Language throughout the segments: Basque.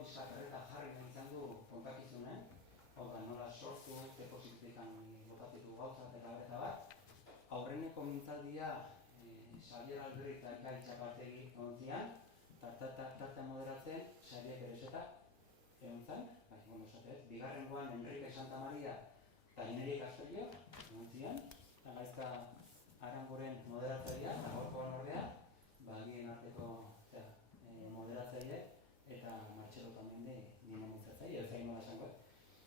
pizkat erreta jarri nahi izan du kontakizunen, hau da nola sortu, depositikan botatitu gauzat eta erreta bat. Aurreneko mintzaldia Xabier Alberi eta Ikaitz Txapategi ontzian, tartea moderatzen Xabier Bereseta egon zen, bigarrengoan Enrique Santamaria eta Ineri Castello ontzian, eta gaizka Aranguren moderatzailea, eta gaurkoan ordea, bagien arteko moderatzaile eta Martxelo Tamendi dinamitzatzea, ez zain nola esango.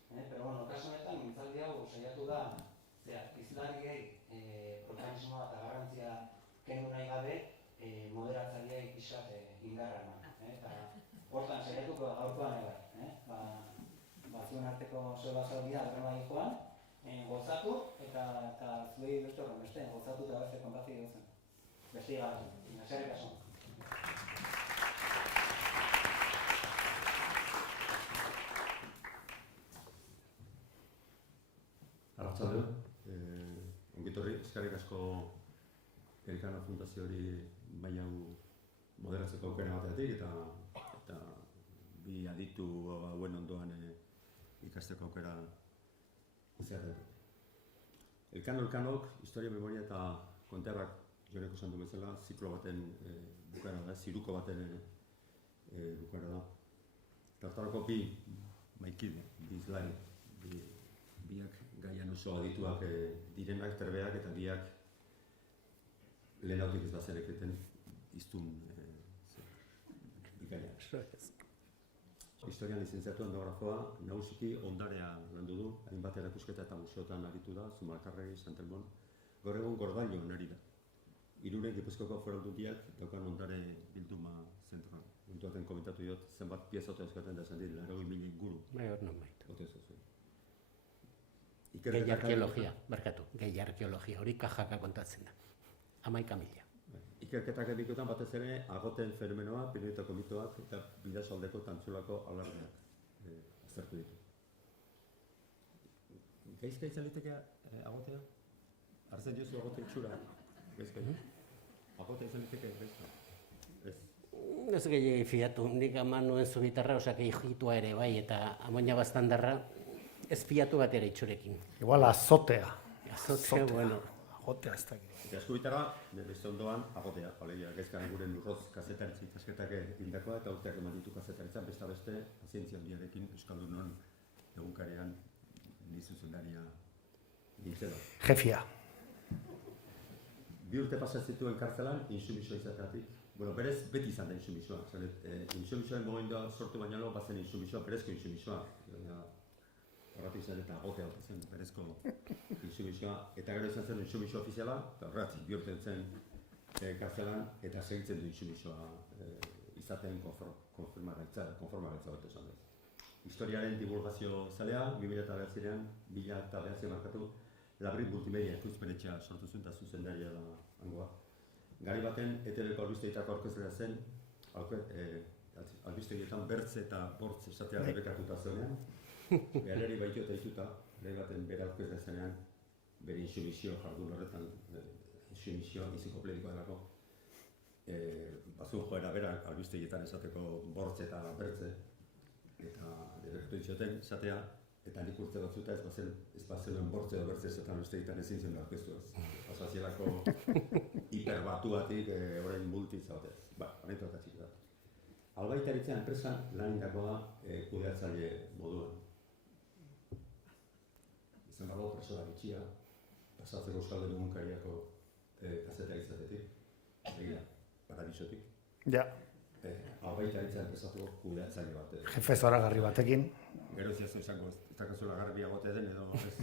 Pero bueno, kasu honetan, mintzaldi hau saiatu da, izlariei protagonismoa eta garrantzia kendu nahi gabe moderatzaileei pixkat indarra eman. Eta hortan saiatuko da gaurkoan ebar. Zuen arteko sola zaudia, drama joan, gozatu eta zuei beste horren beste, gozatu eta beste kontazi gauzen. Beste gara, nazarek aso. Arratsalde, ongitorri, eskerrik asko Elkano Fundazioari bai hau moderatzeko aukera batetik eta bi aditu hauen ondoan ikasteko aukera zeharretik. Elkanok, historia, memoria eta konterrak Joneko esan du bezala, ziklo baten bukaera da, ziruko baten bukaera da. Tartarako bi maikide, bi izlari, biak gaian oso adituak direnak, terbeak eta biak lehenautik ez bazen eketen iztun bikaiak. Historian lizentziatu endografoa, nagusiki ondarea landu du, hainbat erakusketa eta museotan aritu da, Zumalkarregi, Santelmon, gaur egun Gordailuan ari da. Irunen Gipuzkoako Foru Aldundiak daukan ondare bilduma zentroan. Untuaten komentatu diot, zenbat piezota euskaten da esan dit, 80.000 inguru. Bai, hor non baitu. Gehi arkeologia, barkatu, gehi arkeologia, hori kajaka kontatzen da. 11.000. Ikerketak edikotan batez ere, agoten fenomenoa, Pirinioetako mitoak eta Bidasaldeko tantzulako alardeak aztertu ditu. Gaizka izan liteke agotea? Arzen diozu agote itxura? Gaizka? Agotea izan liteke gaizka? Ez. Ez gehiagin fiatu, nik aman nuen zu gitarra, osak egitua ere bai, eta amoina bastandarra, ez fiatu bat ere itxurekin. Igual azotea. Azotea, bueno. Agotea ez dakit. Eta eskubitarra, beste ondoan, agotea. Alegia, gaizkan gure lurroz kazetaritza ikasketak egindakoa eta urteak eman ditu kazetaritzan, beste, zientzia handiarekin, Euskaldunon egunkarean nizuzendaria nintzela. Jefia. 2 urte pasa zituen kartzelan, insumisoa izateatik. Bueno, berez, beti izan da insumisoa. Insumisoaren momentua sortu baino bazen insumisoa, berezko insumisoa. Horretik izan eta agotea zen, berezko insumisoa. Eta gero izan zen insumisoa ofiziala, eta horretik 2 urte zen kartzelan, eta segitzen du insumisoa izaten konformaritza bat esan dut. Historiaren divulgazio zalea, 2009 markatu, Labrit Multimedia ekoizpenetxea sortu zuen eta zuzendaria da hangoa. Gari baten, ETV-ko albistegitako aurkezlea zen, albistegietan bertz eta bortz esatea debekatuta zenean. Galeri baitu eta ituta, gari baten bere aurkezlea zenean, bere insumisio jardun horretan, insumisio enziklopedikoa delako. Bazuen joera bera albistegietan esateko bortz eta bertze, eta debekatu ditzoten esatea, eta nik urte batzuta ez bazenuen bortze edo bertze esaten albistegietan ezin zen aurkeztu ez. Pasazielako hiperbatuatik orain multitza batez. Honetu eta txik da. Albaitaritza enpresan lan indakoa kudeatzaile moduan. Izan dago presora bitxia, pasatzeko Euskaldun egunkariako kazetea izatetik, egia, paradisotik. Ja. Albaitaritza enpresatuko kudeatzaile bat. Jefe zoragarri batekin. Gero ziazu izango, ez dakazuela garbi agotea den edo ez.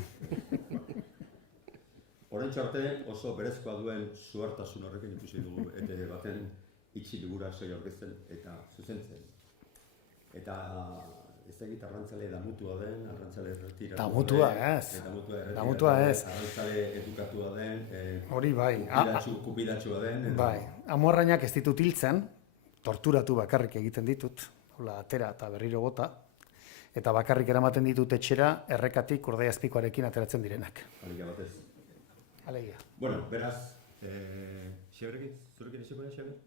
Oraintxe arte oso berezkoa duen zuhartasun horrekin ikusi dugu ETV baten itxi libura soia aurkezten eta zuzentzen. Eta ez egit arrantzale damutua den, arrantzale erretiratua den. Damutua ez. Damutua ez. Arrantzale edukatua den. Hori bai. Kupidatxua den. Bai. Amorrainak ez ditut hiltzen, torturatu bakarrik egiten ditut, atera eta berriro bota, eta bakarrik eramaten ditut etxera errekatik urdaiazpikoarekin ateratzen direnak. Alegia batez. Alegia. Bueno, beraz, Xeberekin, zurekin esiko da, Xeber?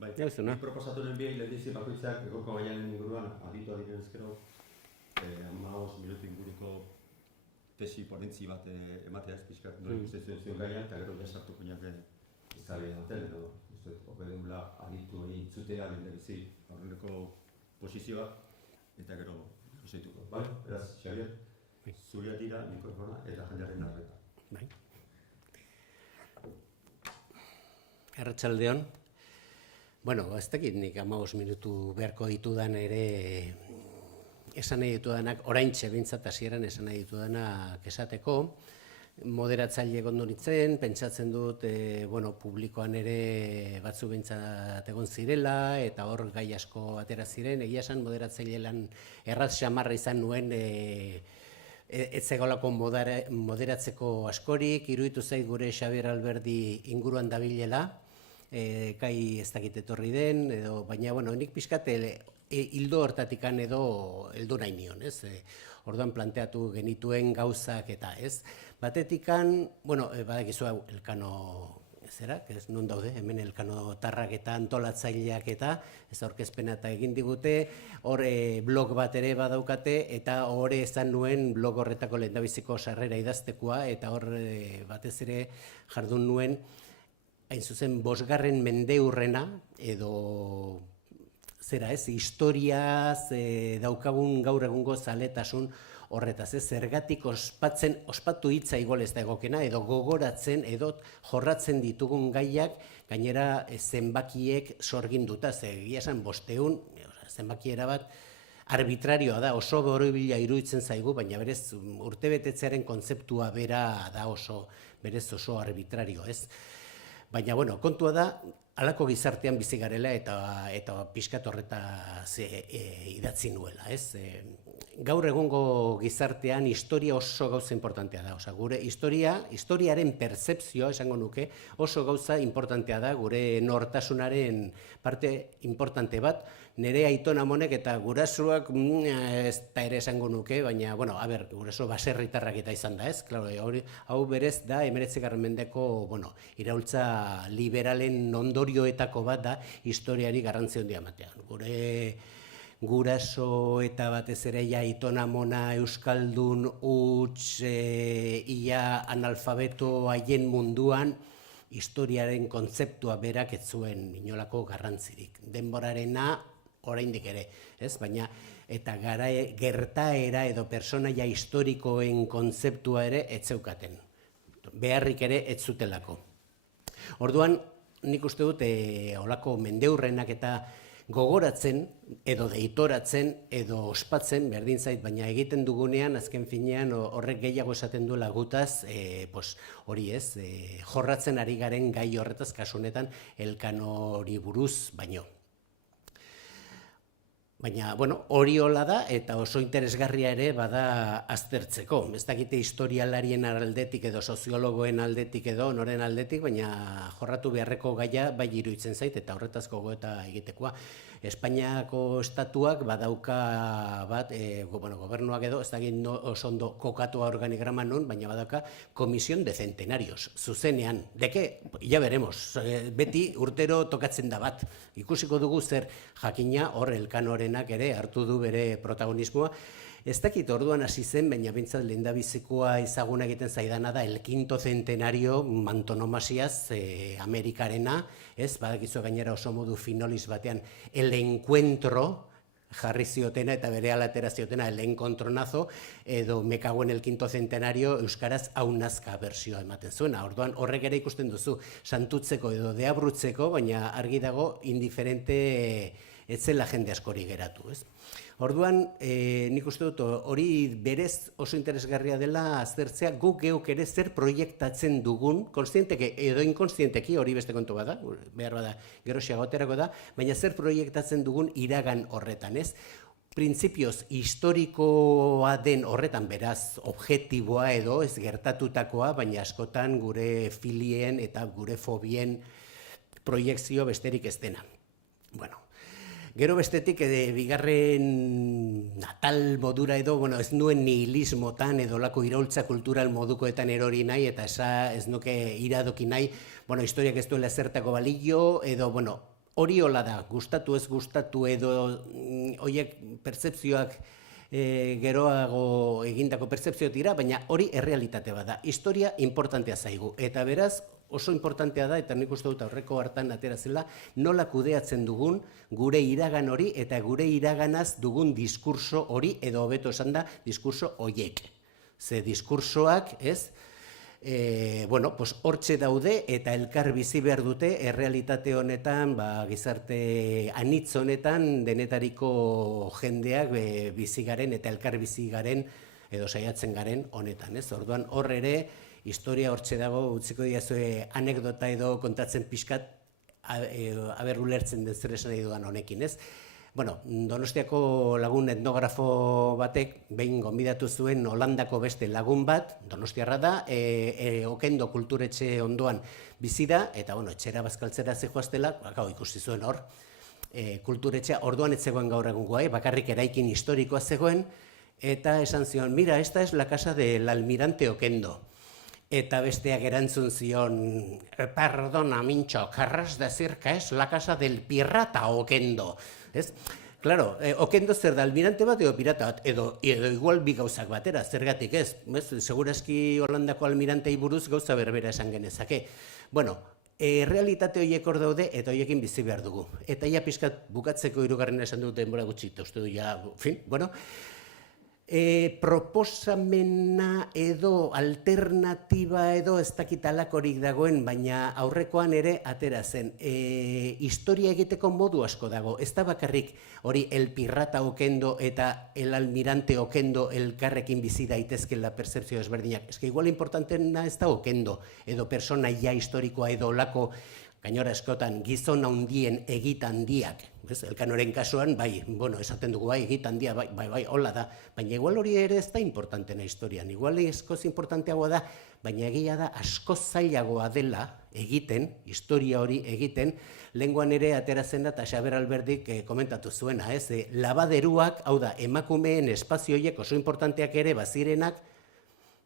Bai, Jauzuna. nik proposatu nuen biei lehenbizi bakoitzak egoko gaiaren inguruan aditua diren ezkero 15 minutu inguruko tesi ponentzi bat ematea ez pixkat, nire ikusten zuen gaia, eta gero jasartuko niake izabea daten, edo obedula aditu hori intzutea lehenbizi horreneko posizioa, eta gero oseituko. Bai, beraz, Xavier, zuria dira mikrofona eta jendearen arreta. Bai. Arratsaldeon. Bueno, ez dakit nik 15 minutu beharko ditudan ere esan nahi ditudanak, oraintxe behintzat hasieran esan nahi ditudanak esateko, moderatzaile egon nintzen, pentsatzen dut publikoan ere batzu behintzat egon zirela, eta hor gai asko atera ziren, egia esan moderatzaile lan erraz xamarra izan nuen ez zegolako moderatzeko askorik, iruditu zait gure Xabier Alberdi inguruan dabilela, kai ez dakit etorri den, baina nik pixkat hildo hortatikan edo heldu nahi nion, ez? Orduan planteatu genituen gauzak eta ez. Batetikan, badakizu hau Elkano zera, ez non daude, hemen Elkano tarrak eta antolatzaileak eta ez aurkezpena eta egin digute, hor blog bat ere badaukate eta hor ezan nuen blog horretako lehendabiziko sarrera idaztekoa eta hor batez ere jardun nuen hain zuzen 5. mendeurrena edo zera ez, historiaz daukagun gaur egungo zaletasun horretaz, ez, zergatik ospatu hitza igual ez da egokena, edo gogoratzen, edo jorratzen ditugun gaiak, gainera zenbakiek sorginduta, egia esan 500, zenbakiera bat, arbitrarioa da, oso borobila iruditzen zaigu, baina berez urtebetetzearen kontzeptua bera da berez oso arbitrario, ez? Baina, kontua da, halako gizartean bizi garela eta pixkat horretaz idatzi nuela, ez? Gaur egungo gizartean historia oso gauza importantea da, gure historiaren pertzepzioa, esango nuke, oso gauza importantea da, gure nortasunaren parte importante bat, nire aiton amonek eta gurasuak ez da ere esango nuke, baina, guraso baserritarrak eta izan da, ez? Hau berez da, 19. mendeko, iraultza liberalen ondorioetako bat da, historiari garrantzi handia ematean. Gure guraso eta batez ere aiton amona euskaldun huts ia analfabeto haien munduan historiaren kontzeptua berak ez zuen inolako garrantzirik. Denborarena oraindik ere, ez? Baina eta gertaera edo personaia historikoen kontzeptua ere ez zeukaten. Beharrik ere ez zutelako. Orduan, nik uste dut holako mendeurrenak eta gogoratzen, edo deitoratzen, edo ospatzen, berdin zait, baina egiten dugunean, azken finean, horrek gehiago esaten duela gutaz, hori ez, jorratzen ari garen gai horretaz, kasu honetan, Elkanori buruz baino. Baina, hori hola da, eta oso interesgarria ere bada aztertzeko. Ez dakite historialarien aldetik edo soziologoen aldetik edo noren aldetik, baina jorratu beharreko gaia bai iruditzen zait, eta horretaz gogoeta egitekoa. Espainiako estatuak badauka bat, gobernuak edo, ez dakit oso ondo kokatua organigrama non, baina badauka Comisión de Centenarios, zuzenean. Deke, ya veremos, beti urtero tokatzen da bat. Ikusiko dugu zer jakina hor Elkanorenak ere hartu du bere protagonismoa. Ez dakit orduan hasi zen, baina bintzat lehendabizikoa ezaguna egiten zaidana da el quinto centenario antonomasiaz Amerikarena, ez, badakizu gainera oso modu finolis batean el encuentro jarri ziotena eta bere alatera ziotena el encontronazo edo me cago en el quinto centenario euskaraz aunazka bersioa ematen zuena. Orduan horrek ere ikusten duzu santutzeko edo deabrutzeko, baina argi dago indiferente etzela jende askori geratu, ez? Orduan, nik uste dut hori berez oso interesgarria dela aztertzea guk geuk ere zer proiektatzen dugun, konstienteke edo inkonstienteki, hori beste kontu bada, behar bada geroxiago aterako da, baina zer proiektatzen dugun iragan horretan, ez? Printzipioz historikoa den horretan beraz objektiboa edo ez gertatutakoa, baina askotan gure filien eta gure fobien proiektzio besterik ez dena. Gero bestetik, bigarren natal modura edo, ez nuen nihilismotan edo lako iraultza kultural modukoetan erori nahi, eta ez nuke iradoki nahi, historiak ez duela zertako balio, edo, hori hola da, gustatu ez gustatu edo horiek pertzepzioak geroago egindako pertzepzio dira, baina hori errealitate bat da. Historia importantea zaigu, eta beraz oso importantea da, eta nik uste dut aurreko hartan atera zela, nola kudeatzen dugun gure iragan hori eta gure iraganaz dugun diskurso hori, edo hobeto esan da, diskurso horiek. Ze diskursoak, ez? Hortxe daude eta elkar bizi behar dute errealitate honetan, gizarte anitz honetan denetariko jendeak bizi garen eta elkar bizi garen edo saiatzen garen honetan. Orduan hor ere, historia hortxe dago, utziko diazue anekdota edo kontatzen pixkat, aber ulertzen den zer esan nahi dudan honekin, ez? Donostiako lagun etnografo batek behin gonbidatu zuen Holandako beste lagun bat, donostiarra da, Okendo kulturetxe ondoan bizi da, eta etxera bazkaltzera zijoaztela, ikusi zuen hor, kulturetxea orduan ez zegoen gaur egungoa, bakarrik eraikin historikoa zegoen, eta esan zion, mira, esta es la casa del almirante Okendo. Eta besteak erantzun zion, perdona, Mintxo, querrás decir que es la casa del pirata Okendo. Claro, Okendo zer da, almirante bat edo pirata bat, edo igual bi gauzak batera, zergatik ez, segurazki Holandako almirantei buruz gauza berbera esan genezake. Realitate horiek hor daude eta horiekin bizi behar dugu. Eta ia pixkat bukatzeko hirugarren esan dut denbora gutxi, eta uste du ja, proposamena edo alternatiba edo ez dakit alakorik dagoen, baina aurrekoan ere atera zen. Historia egiteko modu asko dago, ez da bakarrik hori el pirata Okendo eta el almirante Okendo elkarrekin bizi daitezkela pertzepzio ezberdinak. Ez que igual importantena ez da Okendo edo personaia historikoa edo olako gainora eskotan gizon handien egitan handiak. Elkanoren kasuan, esaten dugu egitan handia, hola da, baina igual hori ere ez da importantena historian, igual eskoz importanteagoa da, baina egia da asko zailagoa dela egiten, historia hori egiten, lenguan ere ateratzen da, eta Xaber Alberdik komentatu zuena, labaderuak, hau da, emakumeen espazio horiek oso importanteak ere bazirenak,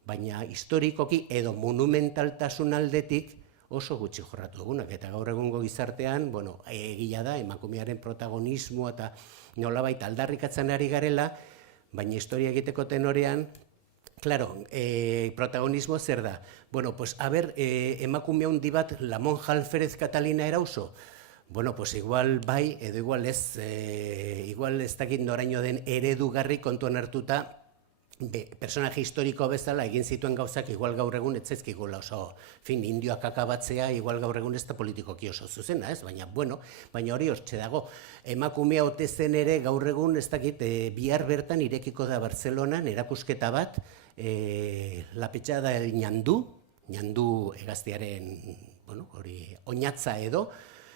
baina historikoki edo monumentaltasun aldetik, oso gutxi jorratu egunak, eta gaur egungo gizartean, egia da, emakumearen protagonismoa eta nolabait aldarrikatzen ari garela, baina historia egiteko tenorean, claro, protagonismo zer da? Emakume handi bat, la monja alferez Catalina Erauso? Igual bai, edo igual ez, igual ez dakit noraino den eredugarri kontuan hartuta, personaje historiko bezala egin zituen gauzak igual gaur egun ez zaizkigula oso, indioak akabatzea igual gaur egun ez da politikoki oso zuzena, ez? Baina hori hortxe dago. Emakumea ote zen ere gaur egun ez dakit bihar bertan irekiko da Bartzelonan erakusketa bat, La Pechada del Ñandú hegaztiaren, hori oinatza edo,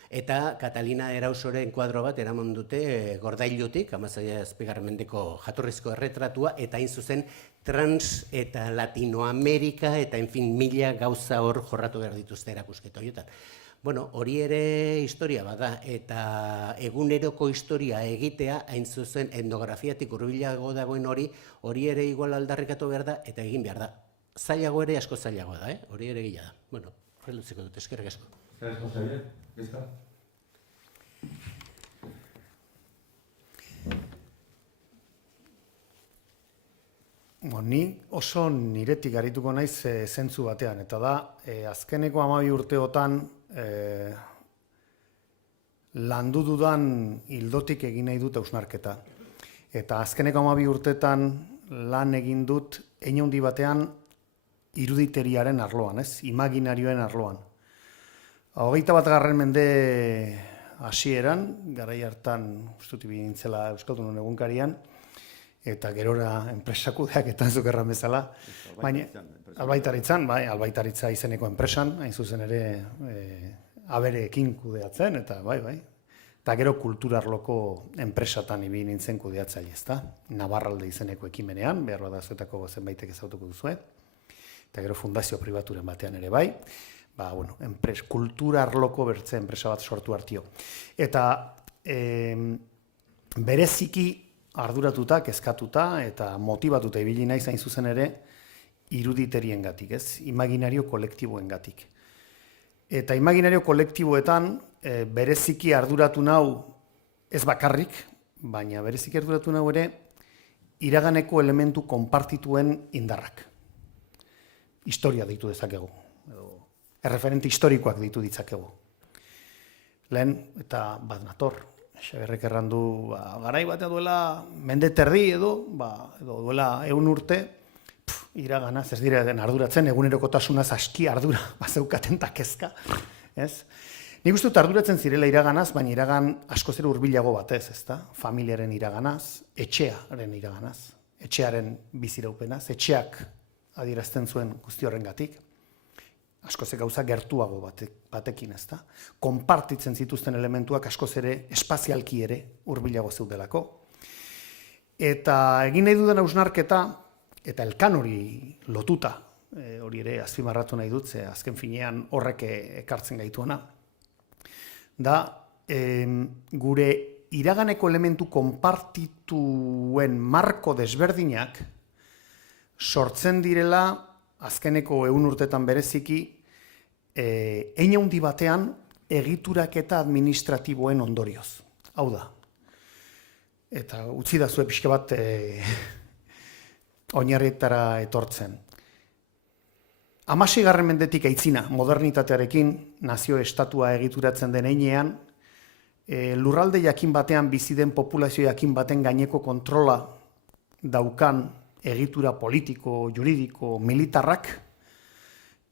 eta Catalina Erausoren kuadro bat eraman dute Gordailutik, 17. mendeko jatorrizko erretratua, eta hain zuzen trans eta Latinoamerika, eta mila gauza hor jorratu behar dituzte erakusketa horietan. Hori ere historia bada, eta eguneroko historia egitea, hain zuzen etnografiatik hurbilago dagoen hori ere igual aldarrikatu behar da, eta egin behar da. Zailago ere asko zailagoa da, hori ere gila da. Horrelutzeko dut, eskerrik asko. Ni oso niretik arituko naiz zentzu batean, eta da, azkeneko 12 urteotan landu dudan ildotik egin nahi dut hausnarketa. Eta azkeneko 12 urtetan lan egin dut hein handi batean iruditeriaren arloan, imaginarioen arloan. 21. mende hasieran, garai hartan, uste dut nintzela Euskaldunon egunkarian, eta gerora enpresakudeak eta zuk erran bezala, baina albaitaritza izeneko enpresan, hain zuzen ere abereekin kudeatzen, eta eta gero kulturarloko enpresatan ibili nintzen kudeatzaile, ezta? Navarralde izeneko ekimenean, behar bada zuetako zenbaitek ezagutuko duzue, eta gero fundazio pribaturen batean ere kultura arloko bertze enpresa bat sortu hartio. Eta bereziki arduratuta, kezkatuta eta motibatuta ibili naiz hain zuzen ere iruditerien gatik, imaginario kolektiboen gatik. Eta imaginario kolektiboetan bereziki arduratu nau, ez bakarrik, baina bereziki arduratu nau ere, iraganeko elementu konpartituen indarrak. Historia deitu dezakegu, edo erreferente historikoak deitu ditzakegu. Lehen, eta bat nator, Xaberrek errandu, garai batean duela mende terdi edo duela 100 urte, iraganaz ez dira den arduratzen, egunerokotasunaz aski ardura bazeukaten takezka, ez? Nik uste dut arduratzen zirela iraganaz, baina iragan asko zer hurbilago batez, ezta? Familiaren iraganaz, etxearen iraganaz, etxearen biziraupenaz, etxeak adierazten zuen guzti horrengatik, askoz gauza gertuago batekin, ezta? Konpartitzen zituzten elementuak askoz ere espazialki ere hurbilago zeudelako. Eta egin nahi dudan hausnarketa, eta elkan hori lotuta, hori ere azpimarratu nahi dut, ze azken finean horrek ekartzen gaituena, da gure iraganeko elementu konpartituen marko desberdinak sortzen direla azkeneko 100 urtetan bereziki hein handi batean egituraketa administratiboen ondorioz. Hau da. Eta utzi da zue pixka bat oinarrietara etortzen. 16. mendetik aitzina, modernitatearekin, nazio-estatua egituratzen den heinean, lurralde jakin batean bizi den populazio jakin baten gaineko kontrola daukan egitura politiko, juridiko, militarrak,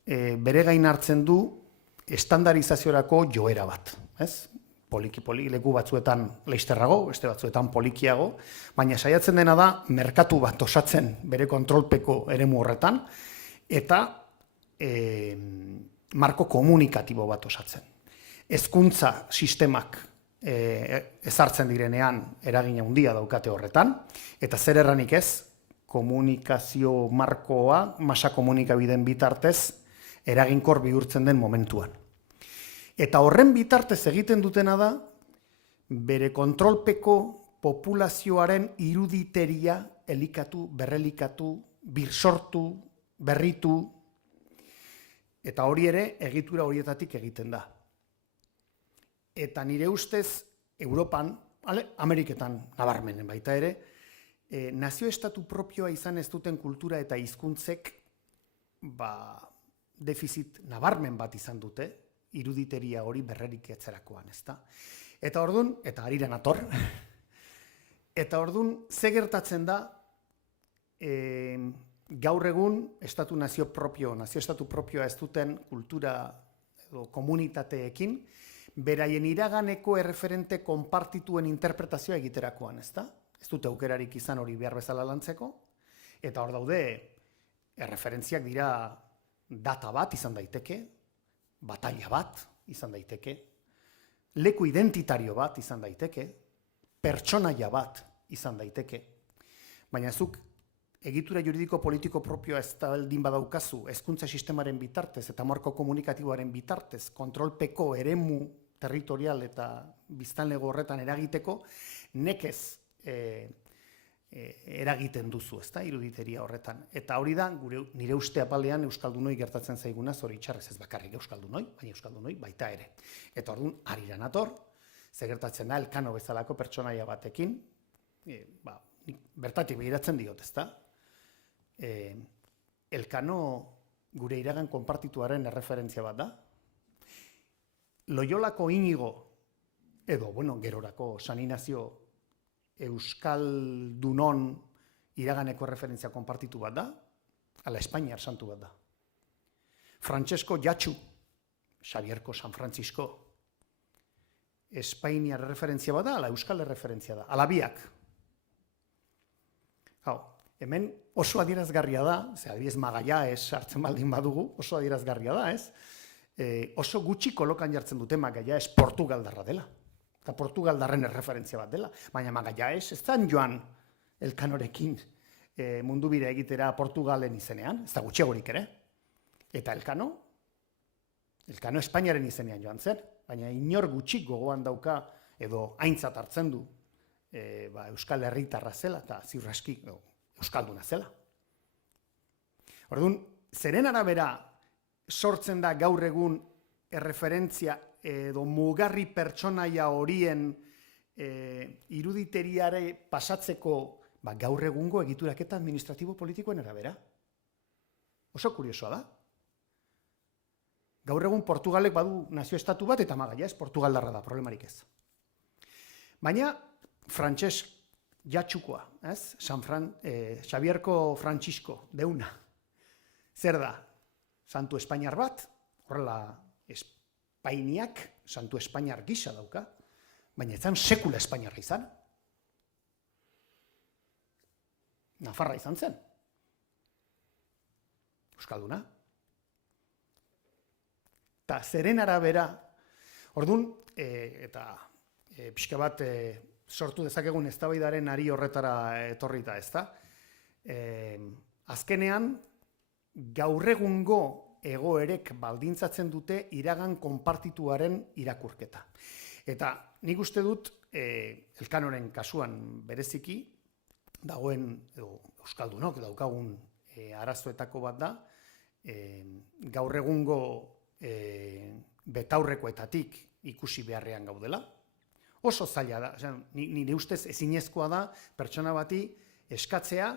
bere gain hartzen du estandarizaziorako joera bat. Ez? Poliki leku batzuetan leisterrago, beste batzuetan polikiago, baina saiatzen dena da merkatu bat osatzen bere kontrolpeko eremu horretan, eta marko komunikatibo bat osatzen. Hezkuntza sistemak ezartzen direnean eragina handia daukate horretan, eta zer erranik ez, komunikazio markoa, masa komunikabideen bitartez, eraginkor bihurtzen den momentuan. Eta horren bitartez egiten dutena da, bere kontrolpeko populazioaren iruditeria elikatu, berrelikatu, birsortu, berritu, eta hori ere egitura horietatik egiten da. Eta nire ustez, Europan, Ameriketan nabarmenen baita ere, nazio-estatu propioa izan ez duten kultura eta hizkuntzek defizit nabarmen bat izan dute, iruditeria hori berrerik etzerakoan, ezta? Eta ordun, eta harira nator, eta ordun, ze gertatzen da, gaur egun, nazio-estatu propioa ez duten kultura edo komunitateekin, beraien iraganeko erreferente konpartituen interpretazioa egiterakoan, ezta? Ez dute aukerarik izan hori behar bezala lantzeko, eta hor daude, erreferentziak dira data bat izan daiteke, batalla bat izan daiteke, leku identitario bat izan daiteke, pertsonaia bat izan daiteke, baina zuk egitura juridiko politiko propioa ez da baldin badaukazu, hezkuntza sistemaren bitartez eta marko komunikatiboaren bitartez, kontrolpeko eremu territorial eta biztanlego horretan eragiteko, nekez eragiten duzu, ezta, iruditeria horretan. Eta hori da, nire uste apalean euskaldunoi gertatzen zaiguna, hori txarrez ez bakarrik euskaldunoi, baina euskaldunoi baita ere. Eta orduan, harira nator, ze gertatzen da, Elkano bezalako pertsonaia batekin, bertatik behiratzen diot, ezta. Elkano gure iragan konpartituaren erreferentzia bat da. Loiolako Inigo, edo, gerorako San Inazio Euskaldunon iraganeko referentzia konpartitu bat da, ala Espainiar santu bat da. Francesco Jatxu, Xabierko San Francisco, Espainiar referentzia bat da, ala Euskal referentzia da, ala biak. Hemen oso adierazgarria da, adibidez Magallanes hartzen baldin badugu, oso adierazgarria da, ez? Oso gutxi kolokan jartzen dute Magallanes Portugaldarra dela. Eta Portugaldarren erreferentzia bat dela. Baina Magallanes ez zan joan Elkanorekin mundu bira egitera Portugalen izenean, ez da gutxiagorik ere. Eta Elkano Espainiaren izenean joan zen, baina inor gutxik gogoan dauka edo aintzat hartzen du Euskal Herritarra zela eta ziur aski Euskalduna zela. Orduan, zeren arabera sortzen da gaur egun erreferentzia edo mugarri pertsonaia horien iruditeriare pasatzeko gaur egungo egituraketa administratibo politikoen arabera. Oso kuriosoa da. Gaur egun Portugalek badu nazio-estatu bat eta magaia ez, Portugaldarra da, problemarik ez. Baina, frantses jatxukoa, ez? Xabierko Francisco, deuna. Zer da? Santu Espainiar bat, horrela Espainiak Santu Espainiar gisa dauka, baina ez zan sekula Espainiarra izan. Nafarra izan zen. Euskalduna. Eta zeren arabera, orduan, eta pixka bat sortu dezakegun eztabaidaren ari horretara etorrita, ezta? Azkenean, gaur egungo egoerek baldintzatzen dute iragan konpartituaren irakurketa. Eta nik uste dut, Elkanoren kasuan bereziki, dagoen, euskaldunok daukagun arazoetako bat da, gaur egungo betaurrekoetatik ikusi beharrean gaudela. Oso zaila da, nire ustez ezinezkoa da pertsona bati eskatzea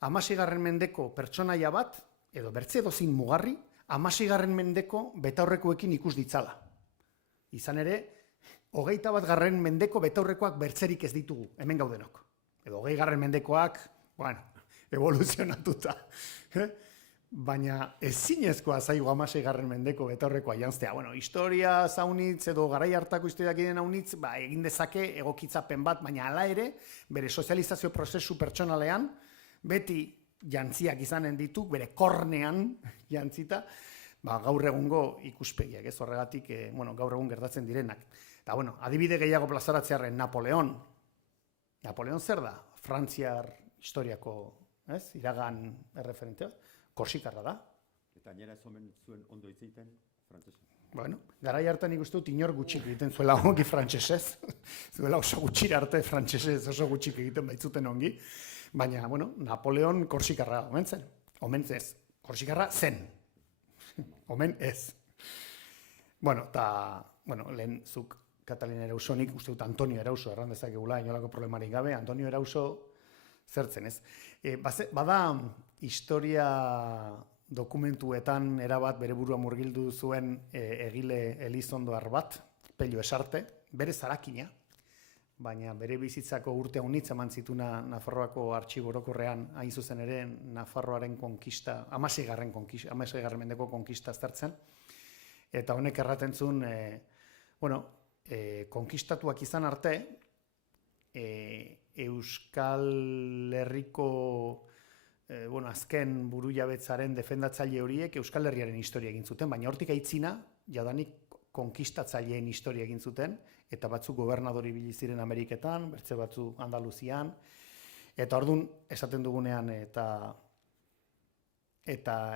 16. mendeko pertsonaia bat, edo bertze edozin mugarri, 16. mendeko betaurrekoekin ikus ditzala. Izan ere, 21. mendeko betaurrekoak bertzerik ez ditugu, hemen gaudenok. Edo 20. mendekoak, evoluzionatuta. Baina ezinezkoa zaigu 16. mendeko betaurrekoa janztea. Historia zaunitz edo garai hartako historiak egin haunitz, egin dezake egokitzapen bat, baina hala ere, bere sozializazio prozesu pertsonalean, beti jantziak izanen ditu, bere kornean jantzita, gaur egungo ikuspegiak, ez horregatik, gaur egun gertatzen direnak. Eta, adibide gehiago plazaratzearen Napoleon. Napoleon zer da? Frantziar historiako, iragan erreferentea. Korsikarra da. Eta nera ez omen zuen ondo itzeiten frantzesez. Garai hartan ikustu dut inor gutxik egiten zuela ongi frantsesez. Zuela oso gutxira arte frantsesez oso gutxik egiten baitzuten ongi. Baina, Napoleon korsikarra omen zen. Omen ez. Korsikarra zen. Omen ez. Eta, lehen zuk Katalin Erausonik, uste dut Antonio Erauso erran dezakegula, inolako problemarik gabe, Antonio Erauso zertzen ez. Bada historia dokumentuetan erabat bere burua murgildu zuen egile Elizondoar bat, Pello Esarte, bere zarakina, baina bere bizitzako urte haunitz eman zituna Nafarroako artxibo orokorrean hain zuzen ere Nafarroaren konkista, 16. mendeko konkista aztertzen, eta honek erraten zuen, konkistatuak izan arte, Euskal Herriko azken burujabetzaren defendatzaile horiek Euskal Herriaren historia egin zuten, baina hortik aitzina, jadanik konkistatzaileen historia egin zuten, eta batzuk gobernadori ibili ziren Ameriketan, bertze batzu Andaluzian, eta orduan esaten dugunean, eta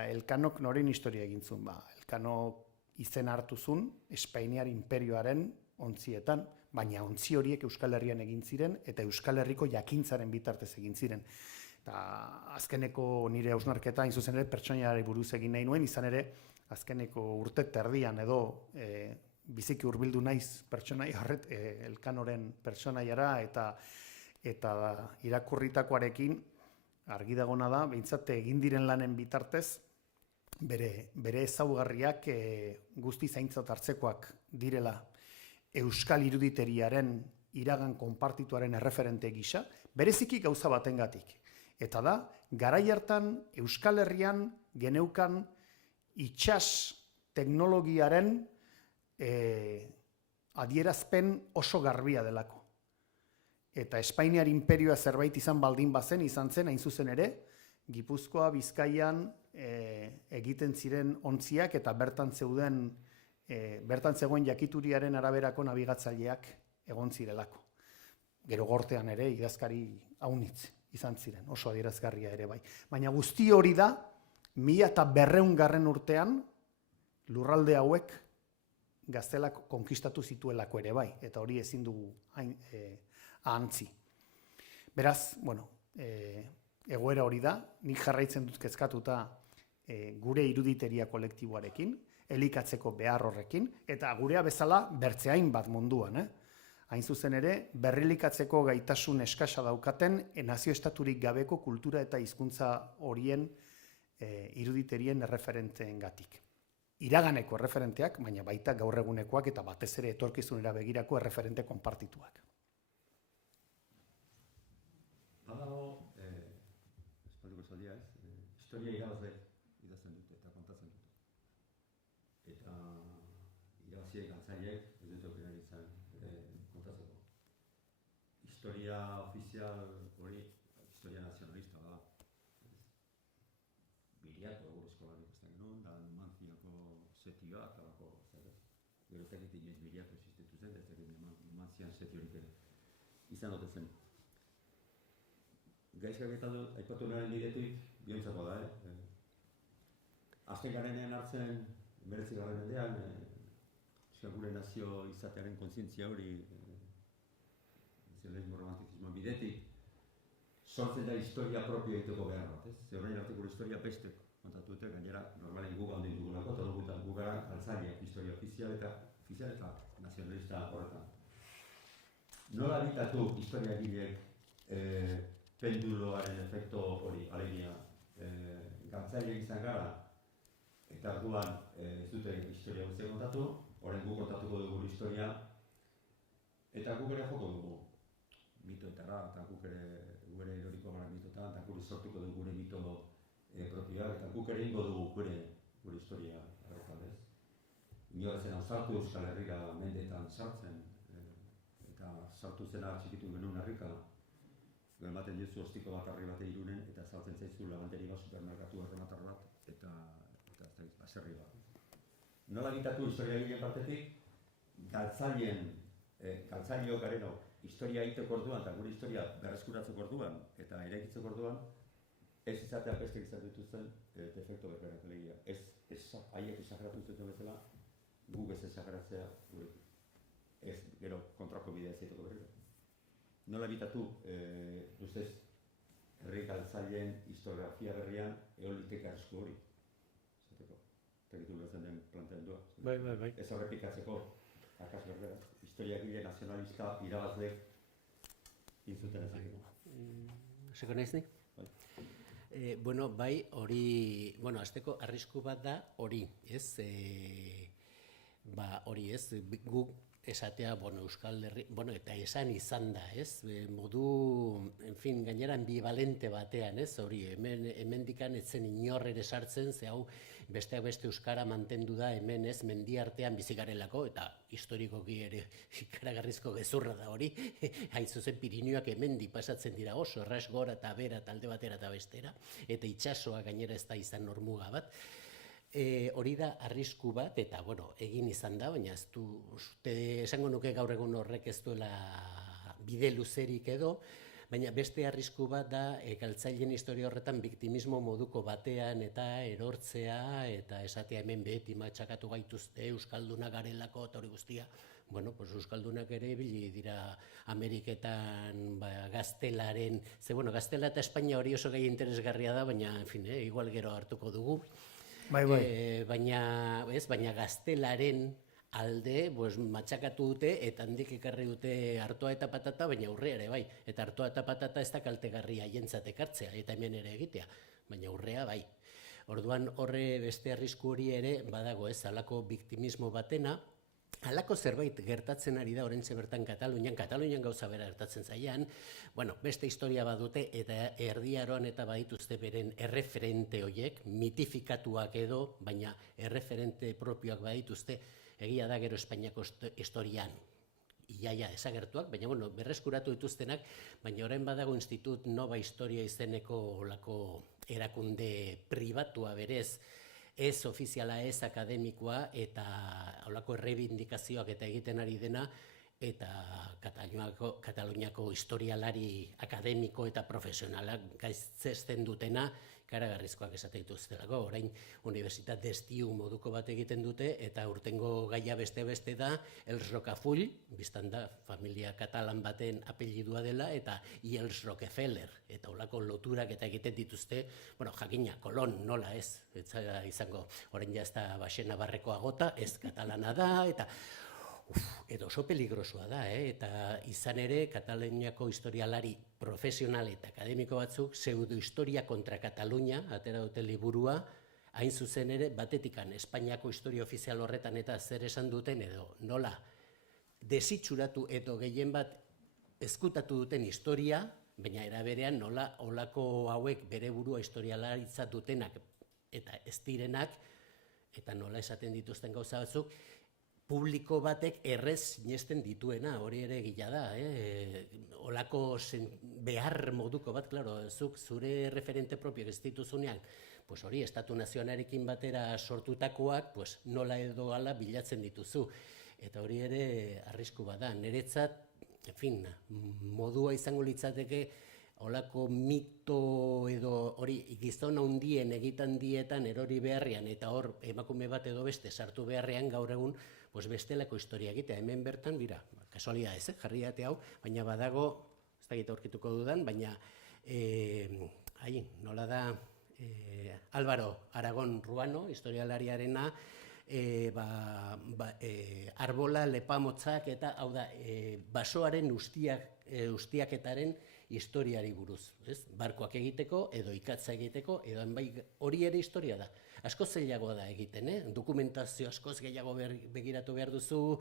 Elkanok noren historia egin zuen, Elkanok izen hartu zuen Espainiar imperioaren ontzietan, baina ontzi horiek Euskal Herrian egin ziren eta Euskal Herriko jakintzaren bitartez egin ziren. Eta azkeneko nire hausnarketa hain zuzen ere pertsonaiari buruz egin nahi nuen, izan ere azkeneko urte terdian edo biziki hurbildu naiz pertsonaia horret Elkanoren pertsonaiara eta irakurritakoarekin argi dagona da, behintzat egin diren lanen bitartez bere ezaugarriak guzti zaintzat hartzekoak direla Euskal iruditeriaren iragan konpartituaren erreferente gisa, bereziki gauza batengatik. Eta da, garai hartan Euskal Herrian geneukan itsas teknologiaren adierazpen oso garbia delako. Eta Espainiar imperioa zerbait izan baldin bazen, izan zen, hain zuzen ere, Gipuzkoa, Bizkaian egiten ziren ontziak eta bertan zegoen jakituriaren araberako nabigatzaileak egon zirelako. Gero gortean ere idazkari haunitz izan ziren, oso adierazgarria ere bai. Baina guzti hori da, 1200 urtean lurralde hauek Gaztelak konkistatu zituelako ere bai, eta hori ezin dugu ahantzi. Beraz, egoera hori da, nik jarraitzen dut kezkatuta gure iruditeria kolektiboarekin, elikatzeko behar horrekin, eta gurea bezala bertzeain bat munduan. Hain zuzen ere, berrilikatzeko gaitasun eskasa daukaten nazio-estaturik gabeko kultura eta hizkuntza horien iruditerien erreferenteengatik. Iraganeko erreferenteak, baina baita gaur egunekoak eta batez ere etorkizunera begirako erreferente konpartituak. Badago, espaldiko esaldia ez, historia irabazle idazten dute eta kontatzen dute. Eta irabaziek galtzaileek ez dut aukera izan kontatzeko. Historia ofizial hori, historia nazionalista da. Biliako gure eskolan ikusten genuen, da Numanciako setioa, talako, gero ez dakit inoiz Biliako existitu zen, ez dakit Numancian setiorik ere izan dute zen. Gaizkak eta aipatu naren niretuik, bihontzako da, Azken garenean hartzen, 19. mendean, gure nazio izatearen kontzientzia hori, nazionalismo romantizismo bidetik, sortzen da historia propio egiteko behar bat, ez? Zer horrein arteko historia beste kontatu dute, gainera normalen gu gaudin dugulako, eta gu gara altzaileak historia ofizial eta nazionalista horretan. Nola bitatu historia gileek penduloaren efekto hori, alegia, galtzaile izan gara, eta orduan ez dute historia guztia kontatu, horren gu kontatuko dugu historia, eta guk ere joko dugu mitoetara, eta guk ere eroriko gara mitoetan, eta gure sortuko dugu gure mito propioak, eta guk ere ingo dugu gure historia errotan, ez? Inora zen ausartu Euskal Herrira mendeetan sartzen, eta sartu zena txikitu genuen herrika, ematen diozu ostiko bat arri bate Irunen, eta saltzen zaizu labanteri bat, supermerkatu erromatar bat, eta baserri bat. Nola egitatu historia eginen partetik, galtzaileok gareno historia egiteko orduan, eta gure historia berreskuratzeko orduan, eta eraikitzeko orduan, ez izatea beste izan dituzten defekto berberak legia. Haiek esageratu zuten bezala, guk ez esageratzea gurekin. Ez gero kontrako bidea ez zaiteko berriro. Nola bitatu, ustez, herri galtzaileen historiografia berrian eoliteka esku hori. Zateko, tegitu behatzen den planteandua. Bai. Ez horrepikatzeko, akas berbera, historiagile nazionalista irabazleek intzuten ezakiko. Seko naiz ni? Bai. Bueno, bai, hori, azteko arrisku bat da hori, ez? Hori ez, guk esatea, Euskal Herri, eta esan izan da, ez? Modu, gainera ambivalente batean, ez? Hori, hemendikan etzen inor ere sartzen, ze hau besteak beste euskara mantendu da hemen, ez? Mendiartean bizigarelako, eta historikoki ere ikaragarrizko gezurra da hori, hain zuzen Pirinioak hemendi pasatzen dira oso, erraz gora eta bera, talde batera eta bestera, eta itsasoa gainera ez da izan normuga bat. Hori da arrisku bat, eta egin izan da, baina ez du, esango nuke gaur egun horrek ez duela bide luzerik edo, baina beste arrisku bat da galtzaileen historia horretan biktimismo moduko batean eta erortzea, eta esatea hemen beti matxakatu gaituzte Euskalduna garelako eta hori guztia. Euskaldunak ere ibili dira Ameriketan gaztelaren, gaztela eta Espainia hori oso gai interesgarria da, baina, igual gero hartuko dugu. Bai. Baina gaztelaren alde matxakatu dute eta handik ekarri dute artoa eta patata, baina urrea ere bai. Eta artoa eta patata ez da kaltegarria jentzat ekartzea eta hemen ere egitea, baina urrea bai. Orduan horre beste arrisku hori ere badago ez, halako biktimismo batena, halako zerbait gertatzen ari da oraintxe bertan Katalunian gauza bera gertatzen zaian, beste historia badute eta erdiaroan eta badituzte beren erreferente horiek, mitifikatuak edo, baina erreferente propioak badituzte, egia da gero Espainiako historian iaia desagertuak, baina berreskuratu dituztenak, baina orain badago Institut Nova Historia izeneko olako erakunde pribatua berez, ez ofiziala, ez akademikoa, eta holako errebindikazioak eta egiten ari dena, eta Kataluniako historialari akademiko eta profesionalak gaitzesten dutena ikaragarrizkoak esate dituztelako. Orain Universitat d'Estiu moduko bat egiten dute eta urtengo gaia beste da Els Rocafull, biztan da familia katalan baten apellidua dela, eta Els Rockefeller, eta olako loturak eta egiten dituzte, bueno, jakina, Kolon nola ez izango, orain ja ez da Baxena Barrekoa gota, ez katalana da, eta edo oso peligrosoa da, eta izan ere Kataluniako historialari profesional eta akademiko batzuk pseudohistoria kontra Katalunia atera dute liburua, hain zuzen ere batetikan Espainiako historia ofizial horretan eta zer esan duten edo nola desitxuratu edo gehien bat ezkutatu duten historia, baina eraberean nola olako hauek bere burua historialaritza dutenak eta ez direnak, eta nola esaten dituzten gauza batzuk, publiko batek errez sinesten dituena, hori ere gila da, olako behar moduko bat, klaro, zuk zure referente propio ez dituzunean, pues hori, estatu nazionalekin batera sortutakoak, pues nola edo ala bilatzen dituzu. Eta hori ere arrisku bada, niretzat, en fin, modua izango litzateke, olako mito edo hori gizon handien egiten dietan erori beharrean eta hor emakume bat edo beste sartu beharrean gaur egun bestelako historia egitea. Hemen bertan, bira, kasualia ez, jarri date hau, baina badago, ez dakit aurkituko dudan, baina nola da Álvaro Aragón Ruano, historialariarena, arbola, lepamotzak eta hau da, basoaren ustiaketaren historiari buruz, barkoak egiteko edo ikatza egiteko, edo hori ere historia da. Asko zailagoa da egiten, dokumentazio askoz gehiago begiratu behar duzu,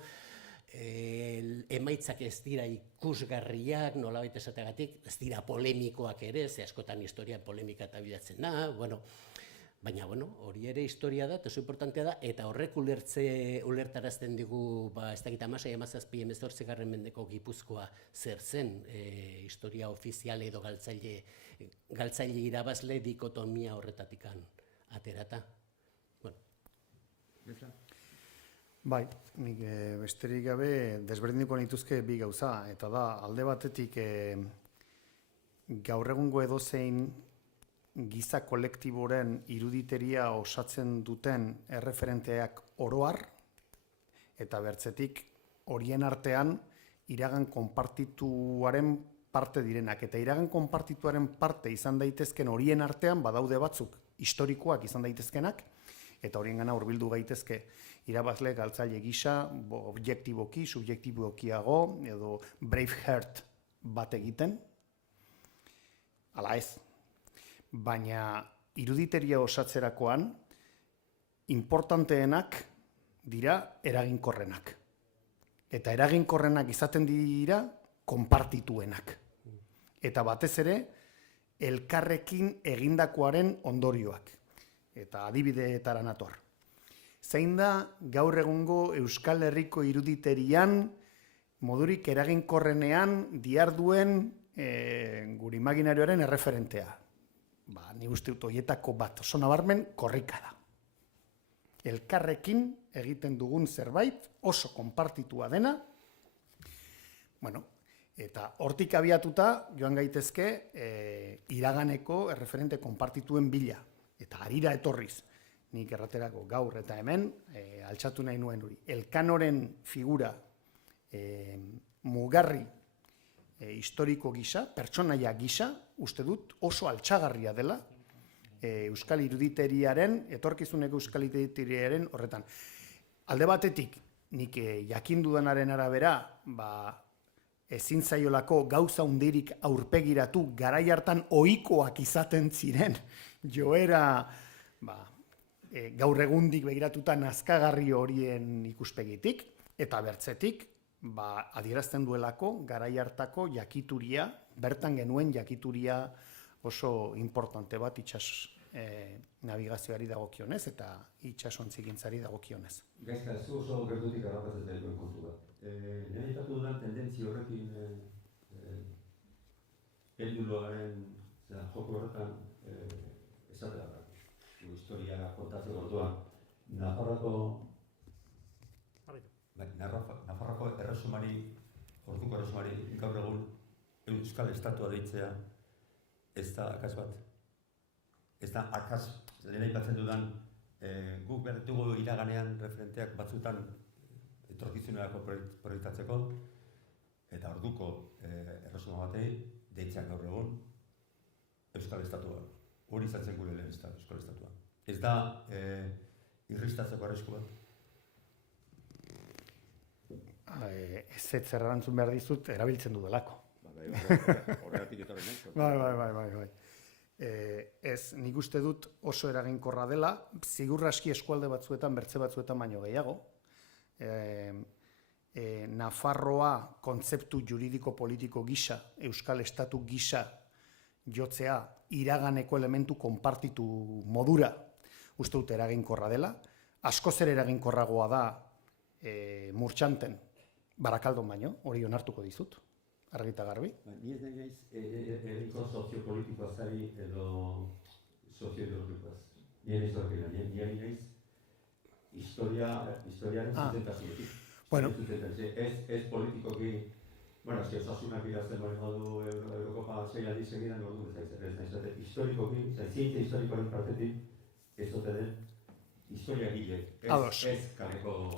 emaitzak ez dira ikusgarriak, nolabait esateagatik, ez dira polemikoak ere, ze askotan historian polemika eta bilatzen da, baina hori ere historia da, eta oso importantea da, eta horrek ulertarazten digu, ez dakit 16-17 mendeko Gipuzkoa zer zen, historia ofizial edo galtzaile irabazle dikotomia horretatikan aterata. Bai, nik besterik gabe desberdinduko nituzke bi gauza, eta da, alde batetik gaur egungo edozein giza kolektiboren iruditeria osatzen duten erreferenteak oroar, eta bertzetik horien artean iragan konpartituaren parte direnak. Eta iragan konpartituaren parte izan daitezken horien artean badaude batzuk historikoak izan daitezkenak, eta horien gana hurbildu gaitezke irabazle galtzaile gisa, objektiboki, subjektibokiago, edo Braveheart bat egiten, ala ez. Baina iruditeria osatzerakoan importanteenak dira eraginkorrenak. Eta eraginkorrenak izaten dira konpartituenak. Eta batez ere, elkarrekin egindakoaren ondorioak. Eta adibideetara nator. Zein da gaur egungo Euskal Herriko iruditerian modurik eraginkorrenean diharduen gure imaginarioaren erreferentea? Ni uste dut horietako bat oso nabarmen korrika da. Elkarrekin egiten dugun zerbait oso konpartitua dena, eta hortik abiatuta joan gaitezke iraganeko erreferente konpartituen bila. Eta harira etorriz, nik erraterako gaur eta hemen, altxatu nahi nuen hori. Elkanoren figura mugarri historiko gisa, pertsonaia gisa, uste dut oso altxagarria dela Euskal Iruditeriaren, etorkizuneko Euskal Iruditeriaren horretan. Alde batetik, nik jakindudanaren arabera, ezin zaiolako gauza hundirik aurpegiratu garai hartan ohikoak izaten ziren joera gaur egundik begiratuta nazkagarri horien ikuspegitik, eta bertzetik adierazten duelako garai hartako jakituria, bertan genuen jakituria oso importante bat itsas navigazioari dagokionez eta itsasontzigintzari dagokionez. Gaizka, zu oso gertutik harrapaz ez daikoen kontu bat. Nire aipatu dudan tendentzia horrekin helduloaren joko horretan esatea da. Historia kontatzeko orduan, Nafarroako erresumari orduko erresumari gaur egun Euskal Estatua deitzea ez da akats bat. Ez da akats, dena aipatzen dudan, guk behar dugu iraganean referenteak batzutan etorkizunerako proiektatzeko, eta orduko erresuma batei deitzeak gaur egun Euskal Estatua. Hori izan zen gure lehen Euskal Estatua. Ez da irristatzeko arrisku bat. Ez erantzun behar dizut, erabiltzen du delako. Horregatik etorri nahi. Bai. Ez, nik uste dut oso eraginkorra dela, zigur aski eskualde batzuetan, bertze batzuetan baino gehiago. Nafarroa kontzeptu juridiko-politiko gisa, Euskal Estatu gisa jotzea iraganeko elementu konpartitu modura, uste dut eraginkorra dela. Askoz ere eraginkorragoa da Murtxanten, Barakaldon baino, hori onartuko dizut. Argita garbi. Ni ez naiz eriko soziopolitikoa zari edo sozioideologikoaz. Ni naiz historiaren zuzentasunetik. Bueno. Ez politikoki, ez que osasunak idazten bali modu Eurokopa sei aldiz segidan ordu ez naiz. Historikoki, zientzia historikoaren partetik ez ote den historia gile, ez kaleko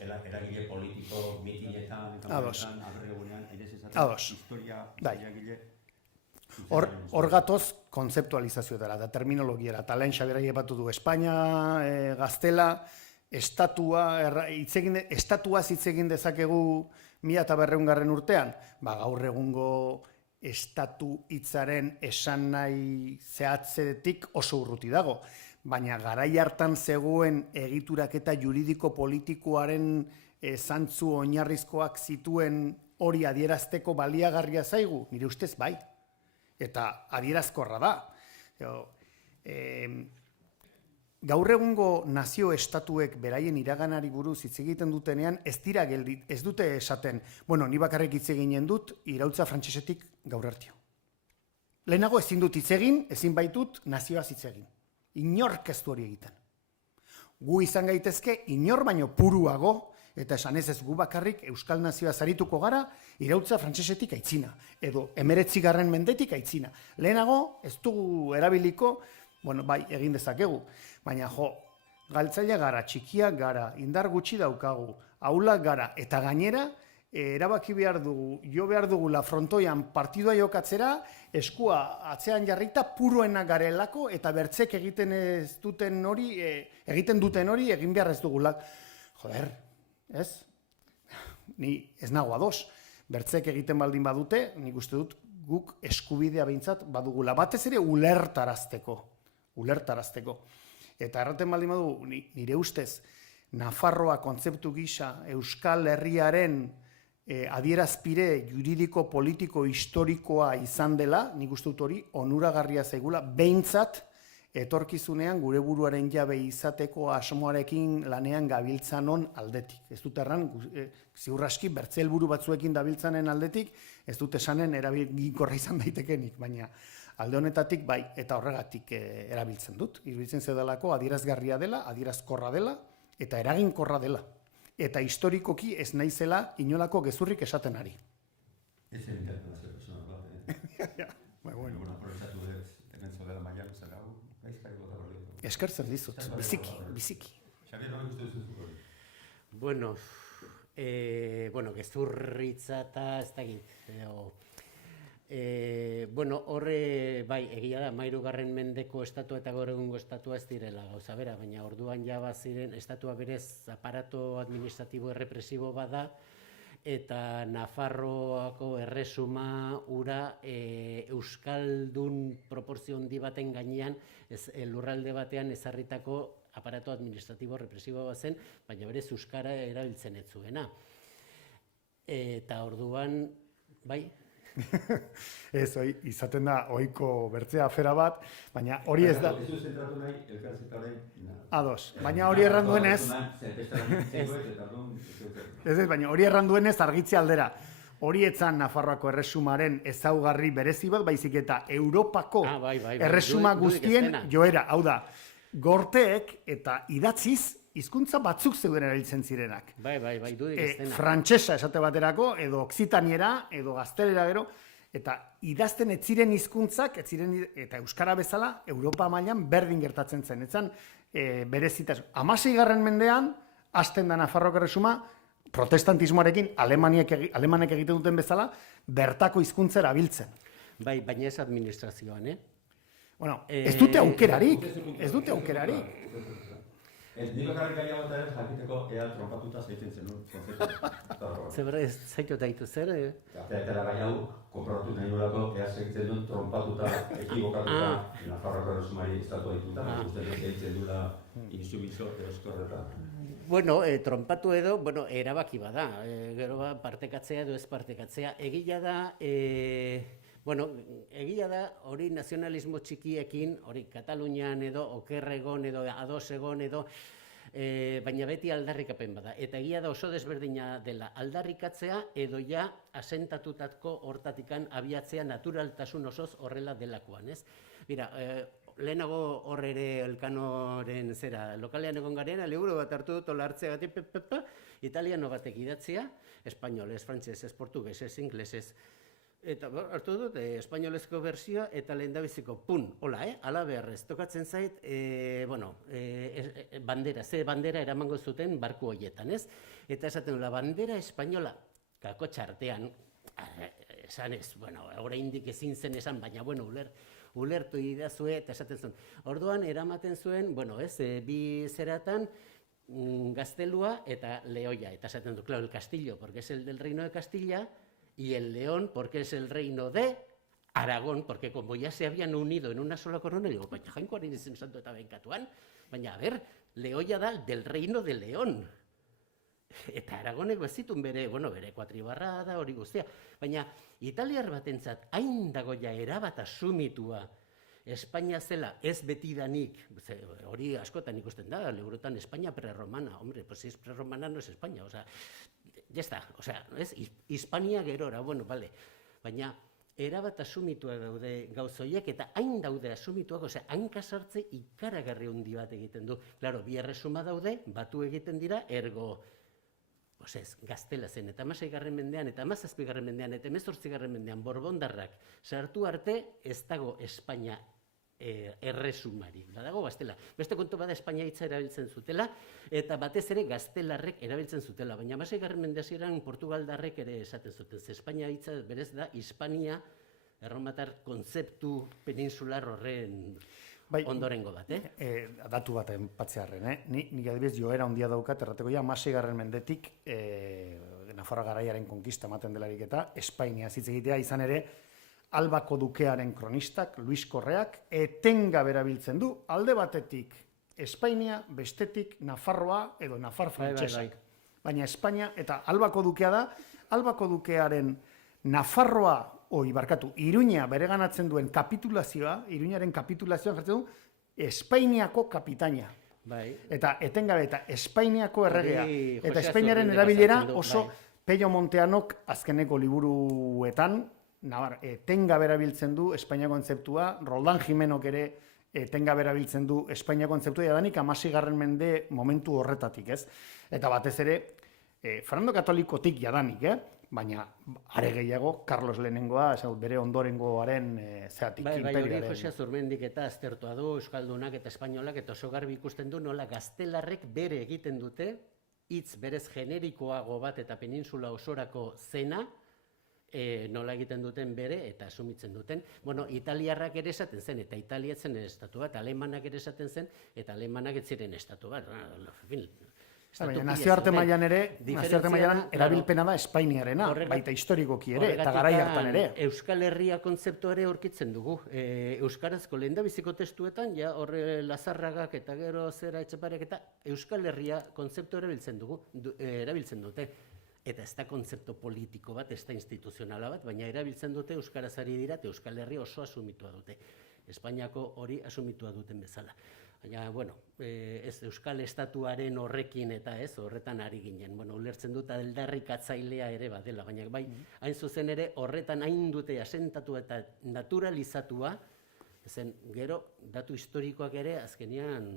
eragile politiko, mitinetan, aberregunean, historia gile. Hor gatoz kontzeptualizazioetara eta terminologiara. Eta lehen Xabier aipatu du Espainia, Gaztela, estatuaz hitz egin dezakegu 1900 urtean, gaur egungo estatu hitzaren esan nahi zehatzetik oso urruti dago. Baina garai hartan zegoen egituraketa juridiko-politikoaren zantzu oinarrizkoak zituen hori adierazteko baliagarria zaigu, nire ustez bai. Eta adierazkorra da. Gaur egungo nazio estatuek beraien iraganari buruz hitz egiten dutenean ez dute esaten, ni bakarrik hitz eginen dut iraultza frantsesetik gaur artio. Lehenago ezin dut hitz egin, ezin baitut nazioaz hitz egin. Inork ez du hori egiten. Gu izan gaitezke inor baino puruago, eta esan ez gu bakarrik Euskal Nazioa zarituko gara, iraultza frantsesetik aitzina, edo 19. mendetik aitzina. Lehenago ez dugu erabiliko, bai, egin dezakegu, baina galtzaile gara, txikiak gara, indar gutxi daukagu, ahulak gara, eta gainera, erabaki behar dugu, behar dugula frontoian partidua jokatzera, eskua atzean jarrita puruenak garelako, eta bertzek egiten duten hori egin behar ez dugulak. Joder, ez? Ni ez nago ados. Bertzek egiten baldin badute, nik uste dut guk eskubidea behintzat badugula. Batez ere ulertarazteko. Eta erraten baldin badu, nire ustez, Nafarroa kontzeptu gisa Euskal Herriaren adierazpire juridiko, politiko, historikoa izan dela, nik uste dut hori onuragarria zaigula, behintzat etorkizunean gure buruaren jabe izateko asmoarekin lanean gabiltzanon aldetik. Ez dut erran, ziur aski, bertze helburu batzuekin dabiltzanen aldetik, ez dut esanen erabilginkorra izan daitekenik, baina alde honetatik bai, eta horregatik erabiltzen dut. Iruditzen zedalako adierazgarria dela, adierazkorra dela, eta eraginkorra dela. Eta historikoki ez naizela inolako gezurrik esaten ari. Ez zen interpelazio personal bat, Bueno, aprobetxatu dut, hementzo dela mailan, zara hau, gaizkari gota horretu. Eskertzen dizut, biziki. Xabier, nola ikustu duzu hori? Gezurritza eta ez dakit, horre, bai, egia da, 13. mendeko estatua eta gaur egungo estatua ez direla gauza bera, baina orduan ja baziren estatua berez aparato administratibo errepresibo bada, eta Nafarroako erresuma ura euskaldun proporzio handi baten gainean, lurralde batean ezarritako aparato administratibo errepresibo bat zen, baina berez euskara erabiltzen ez zuena. Eta orduan, bai, Ez, izaten da ohiko bertzea afera bat, baina hori ez da... Ez du zentratu nahi, elkarrizketaren... Ados, baina hori erranduenez... baina hori erranduenez argitze aldera. Hori etzan Nafarroako erresumaren ezaugarri berezi bat, baizik eta Europako erresuma guztien joera. Hau da, gorteek eta idatziz hizkuntza batzuk zeuden erabiltzen zirenak. Bai, dudik ez dena. Frantsesa esate baterako, edo oksitaniera, edo gaztelera gero, eta idazten ez ziren hizkuntzak, eta euskara bezala, Europa mailan berdin gertatzen zen. Etzan, berezitasun. 16. mendean, hasten da Nafarroako Erresuma, protestantismoarekin, alemanek egiten duten bezala, bertako hizkuntza erabiltzen. Bai, baina ez administrazioan, Bueno, ez dute aukerarik. Ni bakarrik gaia bat ere jakiteko ea trompatuta zaitzen zenun. Zebra ez zaitu daitu zer? Eta gai hau, konprobatu nahi nolako ea zaitzen duen trompatuta, ekibokatuta, Nafarroako Erresumari estatu dituta, uste dut zaitzen duela insumiso eroskorreta. Bueno, trompatu edo, erabaki bada. Gero partekatzea edo ez partekatzea. Egia da, hori nazionalismo txikiekin, hori Katalunian edo, okerregon edo, ados egon edo, baina beti aldarrikapen bada. Eta egia da oso desberdina dela aldarrikatzea edo ja asentatutako hortatikan abiatzea naturaltasun osoz horrela delakoan, ez? Mira, lehenago hor ere Elkanoren lokalean egon garen, liburu bat hartu dut olartzeagatik, italiano batek idatzia, espainolez, frantsesez, portugesez, inglesez, eta hartu dut, espainolezko bersioa eta lehendabiziko, hola, ala beharrez, tokatzen zait, bandera, ze bandera eramango zuten barku horietan, ez? Eta esaten la bandera espainola, kako txartean, esan ez, oraindik ezin zen esan, baina, ulertu idazue, eta esaten zuen. Orduan, eramaten zuen, bi zeratan, gaztelua eta lehoia, eta esaten du, claro, el castillo, porque es el del reino de Castilla, y el león, porque es el reino de Aragón, porque como ya se habían unido en una sola corona, digo, baina jainkoaren izen santo eta benkatuan, baina, a ver, lehoia da del reino de León. Eta Aragonek bazitun bere kuatribarrada, hori guztia. Baina, italiar batentzat, hain dago ja erabat asumitua, Espainia zela ez betidanik, hori askotan ikusten da, liburutan Espainia prerromana, hombre, pues si es prerromana no es España, o sea, ya está, o sea, ez, Hispania gerora, vale, baina erabat asumitua daude gauzoiek eta hain daude asumituak, osea, hanka sartze ikaragarri handi bat egiten du. Claro, bi erresuma daude, batu egiten dira, ergo, gaztela zen, eta 16. mendean, eta 17. mendean, eta 18. mendean, Borbondarrak sartu arte, ez dago Espainia erresumari, dago gaztela. Beste kontu bada Espainia hitza erabiltzen zutela, eta batez ere gaztelarrek erabiltzen zutela, baina 16. mendean Portugaldarrek ere esaten zuten, Espainia hitza berez da Hispania, erromatar kontzeptu peninsular horren ondorengo bat, Datu bat enpatzearren, Nik adibidez joera handia daukat, errateko ja 16. mendetik Nafarroa garaiaren konkista ematen delarik eta Espainia hitz egitea izan ere Albako dukearen kronistak, Luis Korreak, etengabe erabiltzen du, alde batetik Espainia, bestetik Nafarroa edo Nafar frantsesak. Baina Espainia eta Albako dukea da, Albako dukearen Nafarroa, Iruña bereganatzen duen kapitulazioa, Iruñaren kapitulazioan jartzen du, Espainiako kapitaina. Eta etengabe eta Espainiako erregea. Eta Espainiaren erabilera oso Pello Monteanok azkeneko liburuetan, etengabe erabiltzen du Espainia kontzeptua, Roldán Jimenok ere etengabe erabiltzen du Espainia kontzeptua, jadanik 16. mende momentu horretatik, ez? Eta batez ere, Fernando Katolikotik jadanik, baina are gehiago, Carlos Lehenengoa, bere ondorengoaren zeatik, imperioaren. Hori Jose Azurmendik eta aztertua du, Euskaldunak eta Espainolak, eta oso garbi ikusten du nola gaztelarrek bere egiten dute, hitz berez generikoago bat eta peninsula osorako zena, nola egiten duten bere eta asumitzen duten. Italiarrak ere esaten zen, eta Italia etzen estatu bat, alemanak ere esaten zen, eta alemanak ez ziren estatu bat. Nazioarte mailan erabilpena da Espainiarena, baita historikoki ere, eta garai hartan ere. Euskal Herria kontzeptua ere aurkitzen dugu. Euskarazko lehendabiziko testuetan, ja horre Lazarragak eta gero zera Etxeparek eta Euskal Herria kontzeptua erabiltzen dute. Eta ez da kontzeptu politiko bat, ez da instituzionala bat, baina erabiltzen dute Euskarazari dira eta Euskal Herria oso asumitua dute. Espainiako hori asumitua duten bezala. Baina, ez Euskal Estatuaren horrekin eta ez, horretan ari ginen. Ulertzen dut aldarrikatzailea ere badela, baina hain zuzen ere horretan hain dute asentatu eta naturalizatua, ezen gero datu historikoak ere azkenean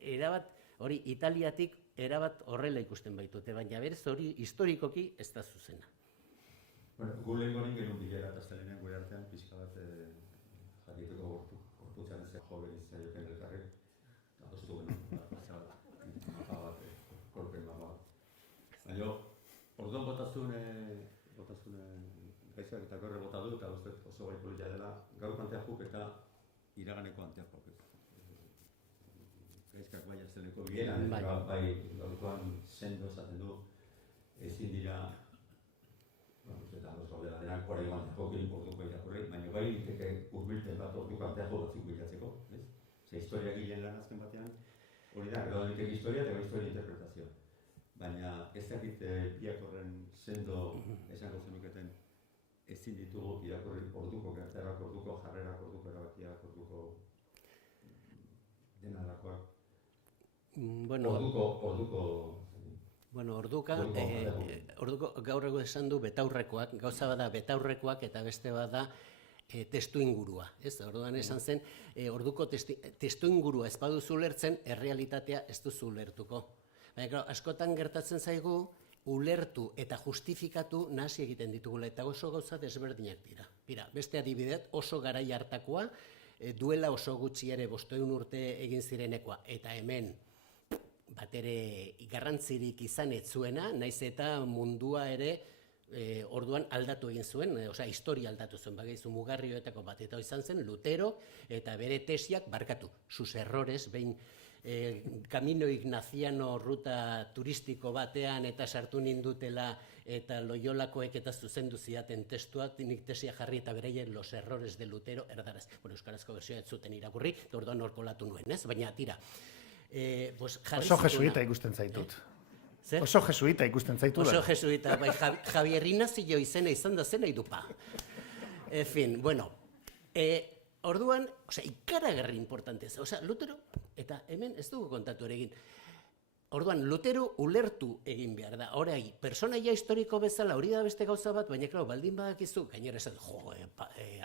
erabat Hori Italiatik erabat horrela ikusten baitute, baina berez hori historikoki ez da zuzena. Bueno, gu lehenkoren genuen bilera eta astelenean gure artean pixka bat jakiteko gorputzaren zer jo berizia joken elkarri, eta adostu genuen, mapa bat, kolpen mapa bat. Baina, orduan botazun gaizak eta gorre bota du, eta uste oso gai politia dela, gaur anteajuk eta iraganeko anteajuk. Gaizkak bai asteleneko bileran, bai gaurkoan sendo esaten du, ezin dira, eta los gaudela denak hori jokin orduko irakurri, baina bai liteke hurbiltzen bat orduko anteago batzuk bilatzeko, ez? Ze historia gilen lan azken batean, hori da, gero liteke historia eta historia interpretazioa. Baina ez dakit biak horren sendo esango zenuketen ezin ditugu irakurri orduko gertaerak, orduko jarrerak, orduko erabakiak, orduko denalakoak. Orduko gaur ego esan du betaurrekoak, gauza bada betaurrekoak eta beste bada testu ingurua. Ez, orduan esan zen, orduko testu ingurua ez baduzu ulertzen, errealitatea ez duzu ulertuko. Baina, askotan gertatzen zaigu, ulertu eta justifikatu nahasi egiten ditugula, eta oso gauza desberdinak dira. Bira, beste adibidez, oso garai hartakoa, duela oso gutxi ere 500 urte egin zirenekoa, eta hemen, bat ere garrantzirik izan ez zuena, naiz eta mundua ere orduan aldatu egin zuen, osea, historia aldatu zuen, bagaizu mugarrioetako bat, eta izan zen Lutero, eta bere tesiak barkatu, sus errores, behin Camino Ignaziano ruta turistiko batean eta sartu nindutela eta Loiolakoek eta zuzendu zidaten testua, nik tesia jarri eta bereien los errores de Lutero erdaraz. Bueno, euskarazko versioa ez zuten irakurri, orduan horkolatu nuen, ez? Baina tira. Oso jesuita ikusten zaitut. Oso jesuita ikusten zaitut. Oso jesuita, bai, Javier Ignacio izena izan da zena idupa. En fin, bueno, orduan, ikaragarri importante ez, Lutero, eta hemen ez dugu kontatu ere egin, orduan, Lutero ulertu egin behar da, orai, personaia historiko bezala hori da beste gauza bat, baina, klar, baldin badakizu, gainera esan,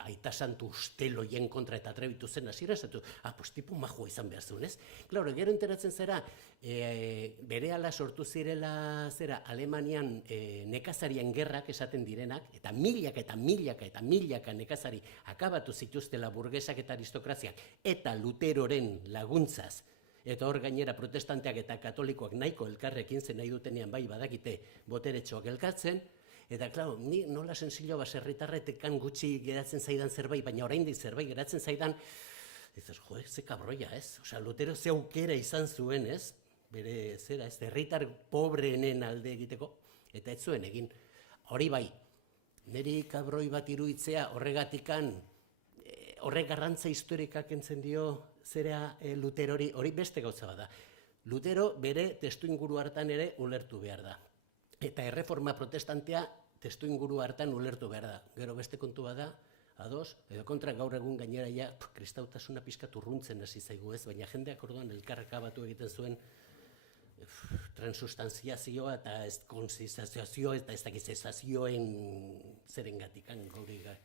aita santu usteloien kontra eta atrebitu zen hasiera esatu, pues tipu majoa izan behar zuen, ez? Claro, gero enteratzen zera, berehala sortu zirela zera Alemanian nekazarien gerrak esaten direnak, eta milaka nekazari akabatu zituztela burgesak eta aristokraziak, eta Luteroren laguntzaz, eta hor gainera protestanteak eta katolikoak nahiko elkarrekin zen nahi dutenean bai badakite boteretxoak elkartzen, eta, klar, ni nola sensilo baserritarretekan gutxi geratzen zaidan zerbait, baina oraindik zerbait geratzen zaidan, dices, ze kabroia, ez? Osea, Lutero ze aukera izan zuen, ez? Bere, zera, ez? Herritar pobreenen alde egiteko, eta ez zuen egin. Hori bai, niri kabroi bat iruditzea horregatikan, horrek garrantza historikak entzen dio zera Luterori, hori beste gauza bada. Lutero bere testu inguru hartan ere ulertu behar da. Eta erreforma protestantea testu inguru hartan ulertu behar da. Gero beste kontu bada, ados, edo kontra gaur egun gainera ja kristautasuna pixka urruntzen hasi zaigu ez, baina jendeak orduan elkarrekabatu egiten zuen transustanziazioa eta ez konsistazioa eta ez dakizazioen zerengatikan gauri gai.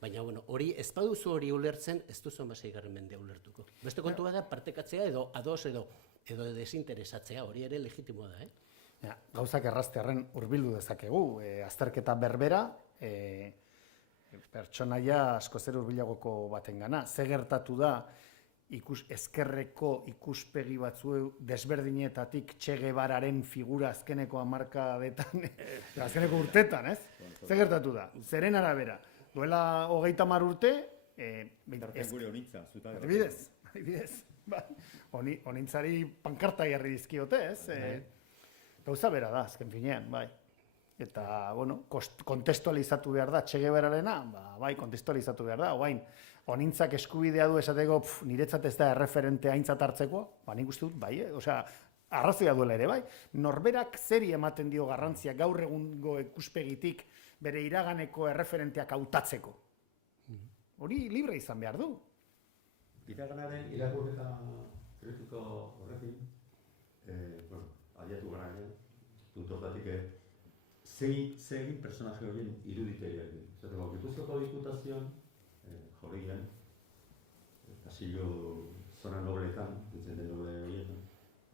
Baina, bueno, hori, ez baduzu hori ulertzen, ez duzu 16. mendea ulertuko. Beste kontu bada, partekatzea edo ados edo desinteresatzea, hori ere legitimoa da, Gauzak erraztearren hurbildu dezakegu, azterketa berbera, pertsonaia asko zer hurbilagoko batengana. Ze gertatu da, ezkerreko ikuspegi batzu desberdinetatik Che Guevararen figura azkeneko hamarkadetan, azkeneko urtetan, ez? Ze gertatu da, zeren arabera. Duela 30 urte, gure honitza, zuta. Adibidez, honintzari pankarta jarri dizkiote, ez? Gauza bera da, azken finean, bai. Eta, bueno, kontestualizatu behar da, Che Guevararena, bai, kontestualizatu behar da, oain, honintzak eskubidea du esateko, niretzat ez da erreferente aintzat hartzeko, nik uste dut, bai, osea, arrazoia duela ere, bai. Norberak zeri ematen dio garrantzia gaur egungo ikuspegitik bere iraganeko erreferenteak hautatzeko. Hori libre izan behar du. Iraganaren irakurketa kritiko horrekin, abiatu gara egin, puntotatik, zegin personaje horien iruditeria egin. Zerrego, Gipuzkoako Diputazioan, jorrien, pasillo zona nobleetan, ditzen den noble horietan,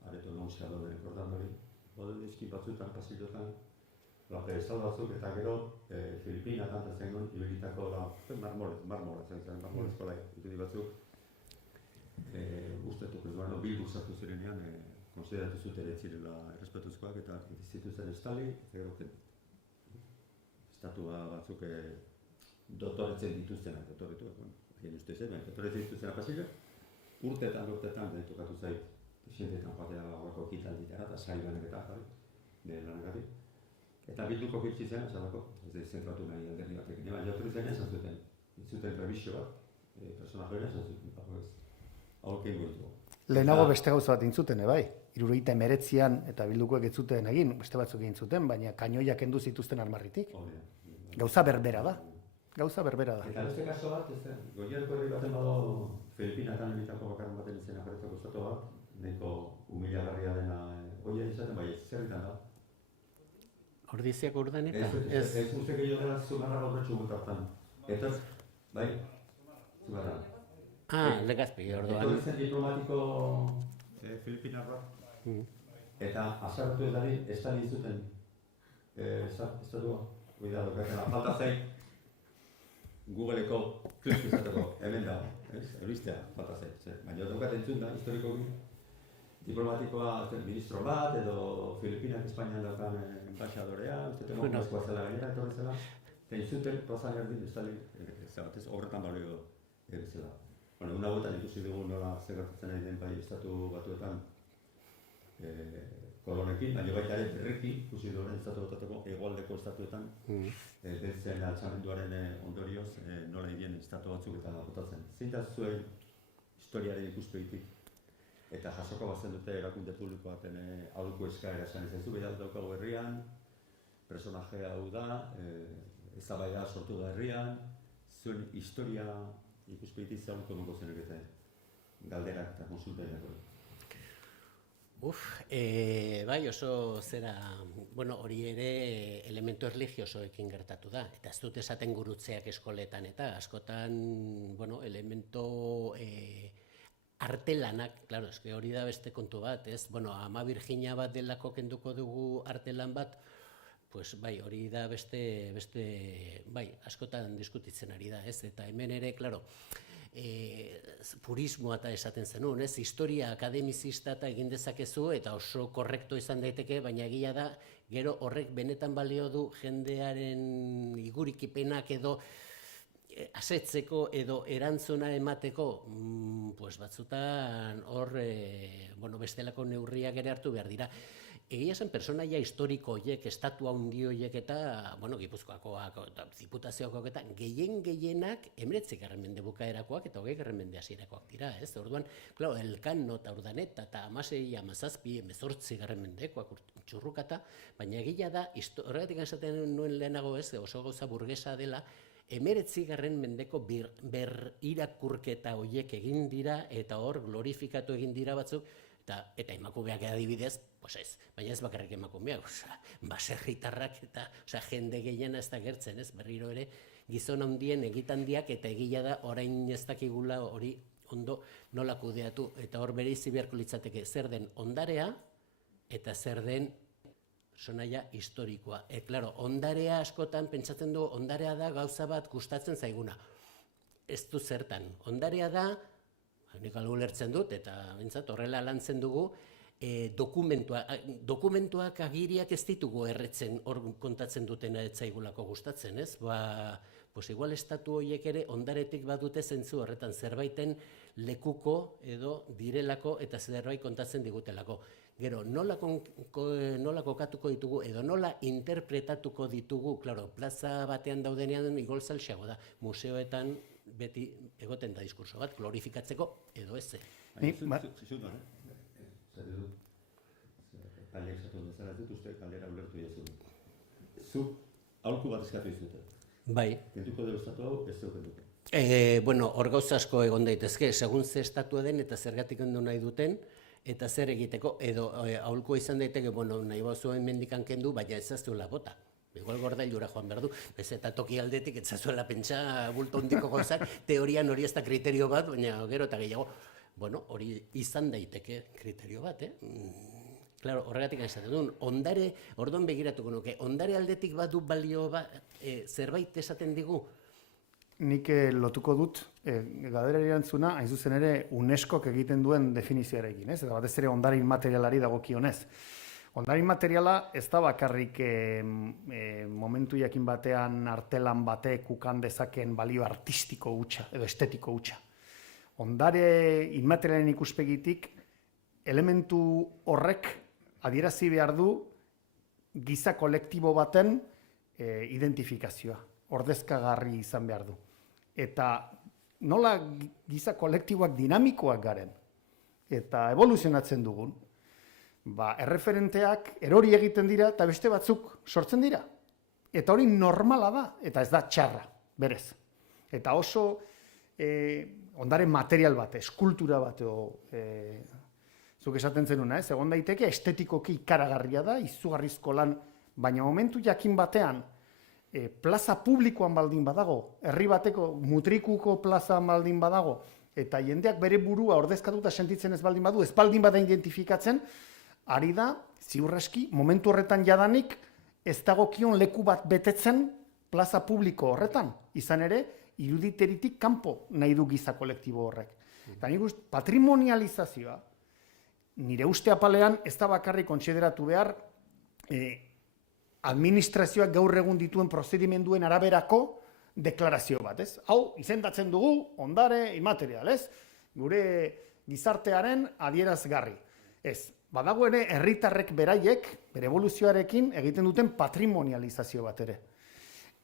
areto nagusia dauden kordan hori, bode dizki batzuetan, pasillotan, pedestal batzuk eta gero Filipinatan eta zenuen ibilitako marmorezko irudi batzuk ustetuk ez duan bildu sartu zirenean konsideratu zuten ez zirela errespetuzkoak eta zituzten estali eta gero estatua batzuk dotoretzen dituztenak, haien ustez, dotoretzen dituztenak pasillo, urtetan tokatu zait, presidentetan joatea horreko ekitalditara eta saibanek eta lanagatik. Eta bilduko kirtzi zen, esanako, ez zentratu nahi alderdi batek. Baina jautu zen esan zuten revisio bat, personajoena esan zuten, aurkein gurtu. Lehenago beste gauza bat intzuten, bai? 79an eta bildukoek ez zuten egin, beste batzuk egin zuten, baina kainoiak kendu zituzten armarritik. Gauza berbera da. Eta beste kaso bat, Goierriko herri baten bado Filipinatan emitako bakarren baten izena jarretzako estatu bat, nahiko humilagarria dena oia izaten, bai ez zerritan da. Ordiziak urdaneta? Ez uste gehiago dela zugarra gaurretxu gutartan. Eta, bai, zugarra. Legazpi, orduan. Eto zen diplomatiko Filipinarra. Eta azartu ez dali zuten estatua. Cuidado, gazela, falta zein Googleeko klik izateko, hemen da, eristea, falta zein. Baina daukat entzun da, historiko diplomatikoa ministro bat edo Filipinak Espainian daukan enbaixadorea, uste temokrazkoa zela gainera etorri zela, eta inzuten plazan erdin estali, ez horretan balio zela. Bueno, una vuelta ikusi dugu nola zegertatzen ari den bai estatu batuetan kolonekin, baina baita ere berriki ikusi duen estatu batuetako hegoaldeko estatuetan beltzen altxamenduaren ondorioz nola egin estatu batzuk eta botatzen. Zein da zuen historiaren ikuspegitik eta jasoko bazen dute erakunde publiko baten aholku eskaera esan ez behar daukagu herrian, personaje hau da, eztabaida sortu da herrian, zuen historia ikuspegitik zaurko dugu zenekete galderak eta konsultainak. Bai, oso zera, bueno, hori ere elementu erligiosoekin gertatu da, eta ez dut esaten gurutzeak eskoletan, eta askotan, bueno, elemento artelanak, claro, eske hori da beste kontu bat, ez? Bueno, Ama Virginia bat delako kenduko dugu artelan bat, pues bai, hori da beste, bai, askotan diskutitzen ari da, ez? Eta hemen ere, claro, purismoa eta esaten zenuen, ez? Historia akademizista eta egin dezakezu eta oso korrekto izan daiteke, baina egia da, gero horrek benetan balio du jendearen igurikipenak edo asetzeko edo erantzuna emateko, pues batzutan hor, bueno, bestelako neurriak ere hartu behar dira. Egia zen personaia historiko horiek, estatua handi horiek eta, bueno, Gipuzkoakoak, Diputazioakoak eta gehienak 19. mende bukaerakoak eta 20. mende hasierakoak dira, ez? Orduan, claro, Elkano eta Urdaneta eta 16, 17, 18. mendekoak txurrukata, baina egia da, horregatik esaten nuen lehenago ez, oso gauza burgesa dela, 19. mendeko berirakurketa horiek egin dira eta hor glorifikatu egin dira batzuk, eta emakumeak adibidez, pues ez, baina ez bakarrik emakumeak, baserritarrak eta jende gehiena ez da gertzen, ez, berriro ere gizon handien egitandiak eta egia da orain ez dakigula hori ondo nola kudeatu, eta hor bereizi beharko litzateke zer den ondarea eta zer den personaia historikoa. Claro, ondarea askotan pentsatzen du, ondarea da gauza bat gustatzen zaiguna. Ez du zertan. Ondarea da, nik algo lertzen dut, eta bintzat horrela lantzen dugu, dokumentuak agiriak ez ditugu erretzen hor kontatzen dutena ez zaigulako gustatzen, ez? Pues igual estatu horiek ere ondaretik badute zentzu horretan zerbaiten lekuko edo direlako eta zerbait kontatzen digutelako. Gero, nola kokatuko ditugu edo nola interpretatuko ditugu, claro, plaza batean daudenean igol zalxeago da, museoetan beti egoten da diskurso bat, glorifikatzeko edo ez. Taldeak esatu duzara ez dut uste kaldera ulertu jazu. Zu aholku bat eskatu izute. Bai. Kentuko dugu estatu hau, ez dugu kentuko. Bueno, hor gauza asko egon daitezke, segun ze estatua den eta zergatik ondo nahi duten, eta zer egiteko, edo aholkoa izan daiteke, bueno, nahi bazuen mendikan kendu, baina ez zazuela bota. Igual gordailura joan behar du, ez eta toki aldetik ez zazuela pentsa bulto hondiko gozak, teorian hori ez da kriterio bat, baina gero eta gehiago. bueno, hori izan daiteke kriterio bat, Claro, horregatik esaten duen, ondare, orduan begiratuko nuke, ondare aldetik badu balio zerbait esaten digu? Nik lotuko dut, galderari erantzuna, hain zuzen ere, UNESCOk egiten duen definizioarekin, ez? Eta batez ere ondare inmaterialari dagokionez. Ondare inmateriala ez da bakarrik momentu jakin batean artelan batek ukan dezaken balio artistiko hutsa edo estetiko hutsa. Ondare inmaterialen ikuspegitik elementu horrek adierazi behar du giza kolektibo baten identifikazioa, ordezkagarri izan behar du. Eta nola giza kolektiboak dinamikoak garen eta evoluzionatzen dugun, erreferenteak erori egiten dira eta beste batzuk sortzen dira. Eta hori normala da, eta ez da txarra, berez. Eta oso ondare material bat, eskultura bat, zuk esaten zenuna, egon daiteke estetikoki ikaragarria da, izugarrizko lan, baina momentu jakin batean, plaza publikoan baldin badago, herri bateko mutrikuko plazan baldin badago, eta jendeak bere burua ordezkatuta sentitzen ez baldin bada identifikatzen, ari da, ziurreski, momentu horretan jadanik, ez dagokion leku bat betetzen plaza publiko horretan, izan ere, iruditeritik kanpo nahi du giza kolektibo horrek. Eta nik uste, patrimonializazioa, nire uste apalean ez da bakarrik kontsideratu behar administrazioak gaur egun dituen prozedimenduen araberako deklarazio bat, ez? Hau, izendatzen dugu ondare inmaterial, ez? Gure gizartearen adierazgarri. Ez, badago ere herritarrek beraiek, bere evoluzioarekin egiten duten patrimonializazio bat ere.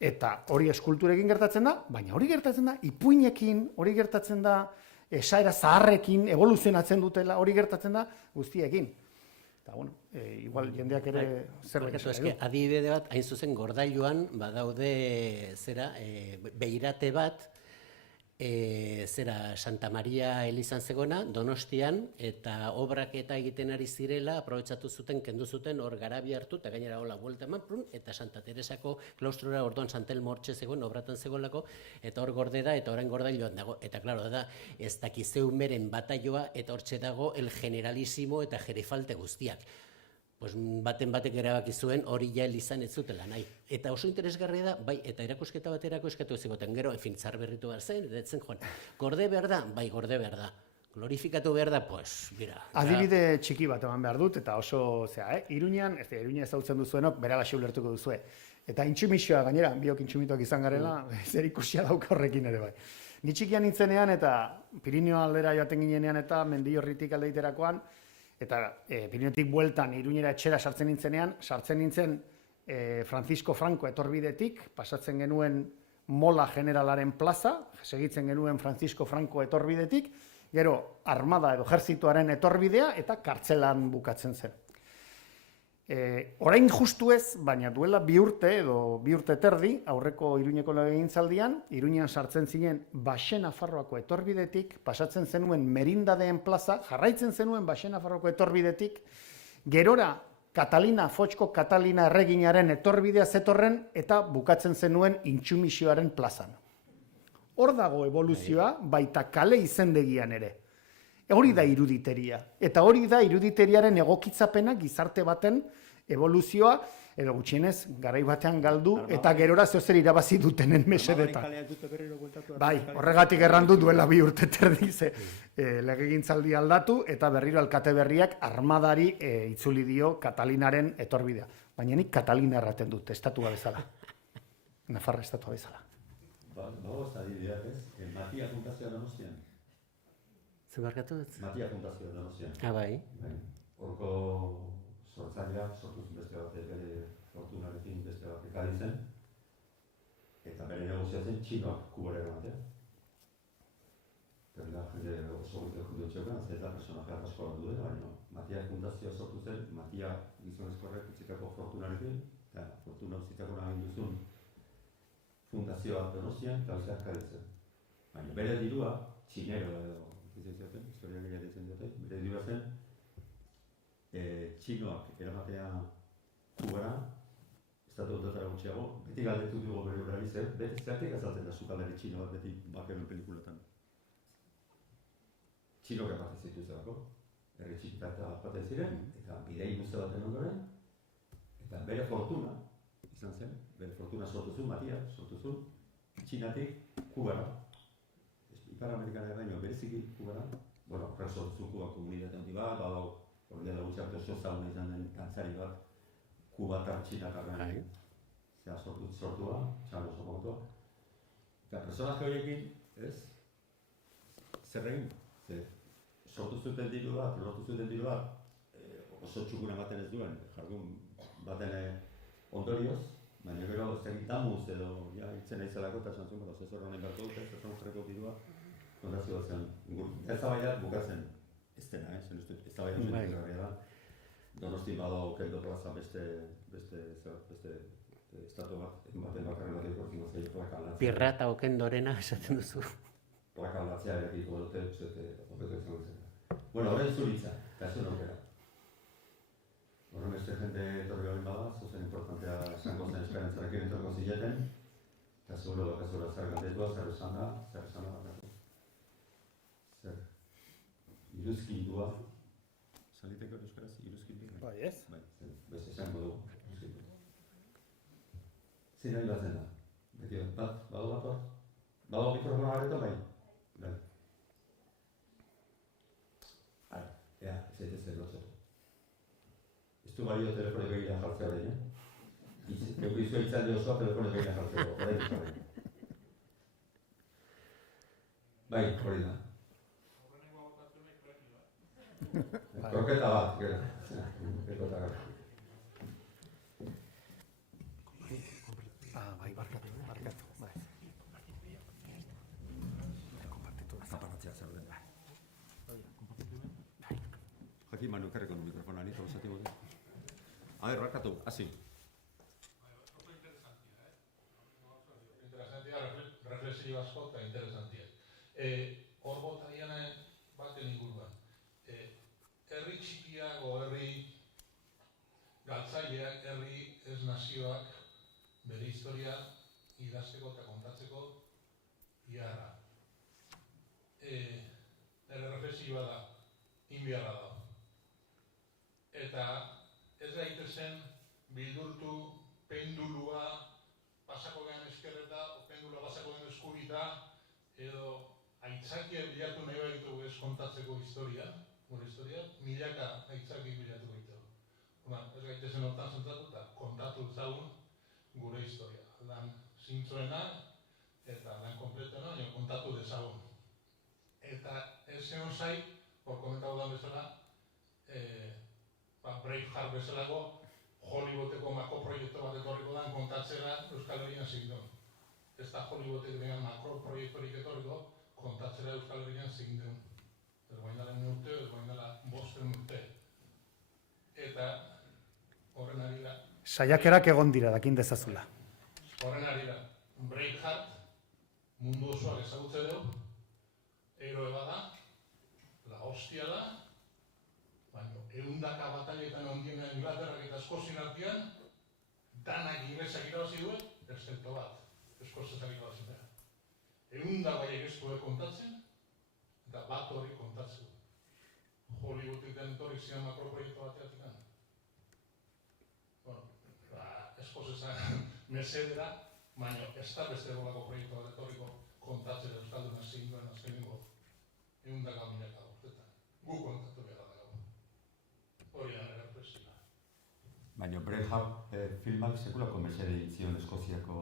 Eta hori eskulturekin gertatzen da, baina hori gertatzen da ipuinekin, hori gertatzen da esaera zaharrekin, evoluzionatzen dutela, hori gertatzen da guztiekin. Eta, bueno, igual jendeak ere zerbait esan nahi du. Adibide bat, hain zuzen gordailuan, badaude beirate bat, Santa Maria elizan zegona, Donostian, eta obrak eta egiten ari zirela, aprobetsatu zuten, kendu zuten, hor garabi hartu, eta gainera hola buelta eman, eta Santa Teresako klaustrora orduan Santelmo hortxe zegoen, obratan zegoelako, eta hor gorde da, eta orain gordailuan dago. Eta, klaro, da, ez dakizeu meren bataioa, eta hortxe dago el generalisimo eta jerifalte guztiak. Pues baten batek erabaki zuen hori ja elizan ez zutela nahi. Eta oso interesgarria da, bai, eta erakusketa baterako eskatu zegoten, gero, zar berritu behar zen, eta etzen joan. Gorde behar da? Bai, gorde behar da. Glorifikatu behar da? Pues, bira. Adibide txiki bat eman behar dut, eta oso, Iruñan ezautzen duzuenok, berala ulertuko duzue. Eta intsumisioa, gainera, biok intsumituak izan garela, zer ikusia dauka horrekin ere bai. Ni txikian nintzenean, eta Pirinio aldera joaten ginenean, eta Mendillorritik aldeiterakoan, eta Piriniotik bueltan Iruñera etxera sartzen nintzen Francisco Franco etorbidetik, pasatzen genuen Mola Generalaren plaza, segitzen genuen Francisco Franco etorbidetik, gero armada edo ejerzitoaren etorbidea eta kartzelan bukatzen zen. Orain justu ez, baina duela 2 urte edo 2 urte terdi, aurreko Iruñeko legegintzaldian, Iruñan sartzen zinen Baxe-Nafarroako etorbidetik, pasatzen zenuen Merindadeen plaza, jarraitzen zenuen Baxe-Nafarroako etorbidetik, gerora Fotxko Katalina erreginaren etorbidea zetorren eta bukatzen zenuen Intsumisioaren plazan. Hor dago evoluzioa, baita kale izendegian ere. Hori da iruditeria. Eta hori da iruditeriaren egokitzapena gizarte baten evoluzioa, edo gutxienez, garai batean galdu, eta gerora zeozer irabazi dutenen mesedetan. Bai, horregatik errandu duela 2 urte terdi ze legegintzaldi aldatu, eta berriro alkate berriak armadari itzuli dio Katalinaren etorbidea. Baina nik Katalina erraten dut, estatua bezala. Nafarra estatua bezala. Bago ez da dideak ez, Matia Fundazioa Donostian. Zebarkatu dut? Matia Fundazioa Donostian. Bai. Horko sortzaileak sortu zen beste bat, bere fortunarekin beste bat ekari zen, eta bere negoziatzen txinoak kubora eramatea. Eta jende oso gute judio txokan, ez da personaje asko du dela, baina Matia Fundazioa sortu zen, Matia gizonezkorrek utzitako fortunarekin, eta fortuna utzitako nahin duzun fundazioa Donostian, eta beste ekari zen. Baina bere dirua, txinero edo, historia gila ditzen dute, bere dirua zen, txinoak eramatea kubara, estatu dutara gutxiago, beti galdetu dugu bere horari zer, beti zertek azaltzen da sukaldari txino bat beti bakeroen pelikulatan. txinok ematen zituztelako, herri txikita eta baten ziren, eta bidei luze baten ondoren, eta bere fortuna, izan zen, bere fortuna sortu zuen, Matia, sortu zuen, Txinatik Kubara, Ipar Amerikara baino bereziki Kubara, bueno, horrek sortu zuen Kuba komunitate handi bat, badau, hori da gutxi hartu ezaguna izan den dantzari bat, Kubatar Txinatarren, zera sortua, Txalo Sokomotoa. Eta personaje horiekin, ez, zer egin? Sortu zuten diru bat, lortu zuten diru bat, oso txukuna ematen ez duen, jardun baten ondorioz, baina gero ez egin damuz edo hitzen aizelako eta esan zuen, prozesor honen bertu dute, zertan jarreko dirua, kontazio bat zen, ez zabaiak bukatzen ez dena, zen ez zabaiak zentzgarria da. Donostin badao keldo plaza beste estatu bat, egin baten bakarri bat ekortzen gozei plaka aldatzea. Pirrata okendorena esaten duzu. Plaka aldatzea erakiko dute, hobeto izango zen. Bueno, horren zuritza, eta ez duen aukera. Horren beste jende etorri gaben bada, zozen importantea esango zen esperantzarekin etorko zileten, eta seguro bakazura zer galdetua, zer esan da, bakatu. Zer, iruzkindua, saliteko euskaraz, iruzkindua? Bai, ez? Bai, beste esango dugu. Zein nahi batzen da? Beti bat, bado mikrofona garetan bai? Bai. Ara, ea, ez zaitez zer lotzatu. Ez du balio telefone begira jartzea horrein, Eko izua itzaldi osoa telefone begira jartzeko, horrein jarrein. Bai, hori da. Kroketa bat, gero. Kroketa bat. Bai, barkatu, bai. Zaparatzea zer den. Jakin manu ekarreko du mikrofona, nita osati bote. A ver, barkatu, hasi. Interesantia, reflexio asko eta interesantia. Hor botarian baten inguruan. Herri txikiak o herri galtzaileak, herri ez nazioak bere historia idazteko eta kontatzeko iarra. Nire reflexioa da, inbiarra da. Eta ez daitezen bildurtu pendulua pasako gen eskerreta, o pendulua pasako gen eskubita, edo aitzakia bilatu nahi baitu ez kontatzeko historia, gure historia, milaka aitzaki bilatu baitu. Ez gaitezen hortan zentratu eta kontatu ezagun gure historia. Lan zintzoena eta lan kompletena, baina kontatu dezagun. Eta ez zeon zai, hor komentatu da bezala, Braveheart bezalako Hollywoodeko makroproiektu bat etorriko da kontatzera Euskal Herrian zindun. Ez da Hollywoodek denean makroproiektorik etorriko kontatzera Euskal Herrian zindun. Ez guain dela urte, ez guain dela 5 urte. Eta horren ari da. Saiakerak egon dira, dakin dezazula. Horren ari da. Braveheart mundu osoak ezagutze dugu, heroe bada, la hostia da, baina 100 batailetan ondiena Inglaterrak eta Eskozien artean, danak inglesak irabazi duen, excepto bat, Eskozesak irabazi duen. 100 baiek ez duen kontatzen, eta bat hori kontatzen. Hollywoodik den etorrik zian makroproiektu bateatik gana. Eskozesak mesedera, baina ez da beste golako proiektu bat etorriko kontatzen Euskalduna zein duen azkenengo 100 milaka urtetan. Gu kontatu behar da gau. Hori da nire reflexioa. Baina Braveheart filmak sekulako mesede egin zion Eskoziako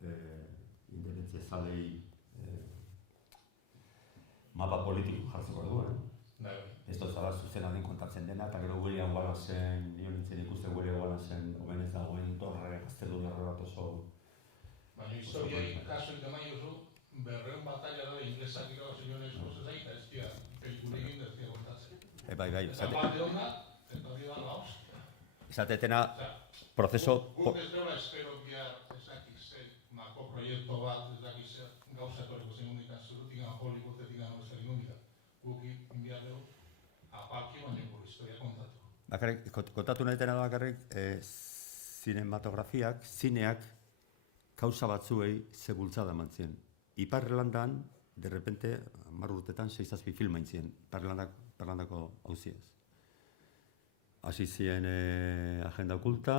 independentzia zalei mapa politiko jartzeko orduan. Ez da zara zuzena den kontatzen dena, eta gero William Wallace-en, nio nintzen ikusten William Wallace-en omenez dagoen torre, gaztelu derre bat oso... Baina historiak kaso egiten nahi duzu, 200 batalla da inglesak irabazi joan eskozezak, eta ez dira, pelikulekin ez dira kontatzen. Bai, Eta bat deona, eta hori da la hostia. Izatetena, prozeso... Guk ez deula espero bihar ezakiz makroproiektu bat, ezakiz gauza etorriko zen unikan, zurutik Hollywoodetik gano ez egin unikan. Guk inbiar dugu, apalki baina gure historia kontatu. Bakarrik, kontatu nahi dena da bakarrik, zinematografiak, zineak, kausa batzuei ze bultzada eman zien. Ipar Irlandan, de repente, 10 urtetan, 6-7 film hain ziren, Perlandako auziaz. Hasi ziren Agenda Okulta,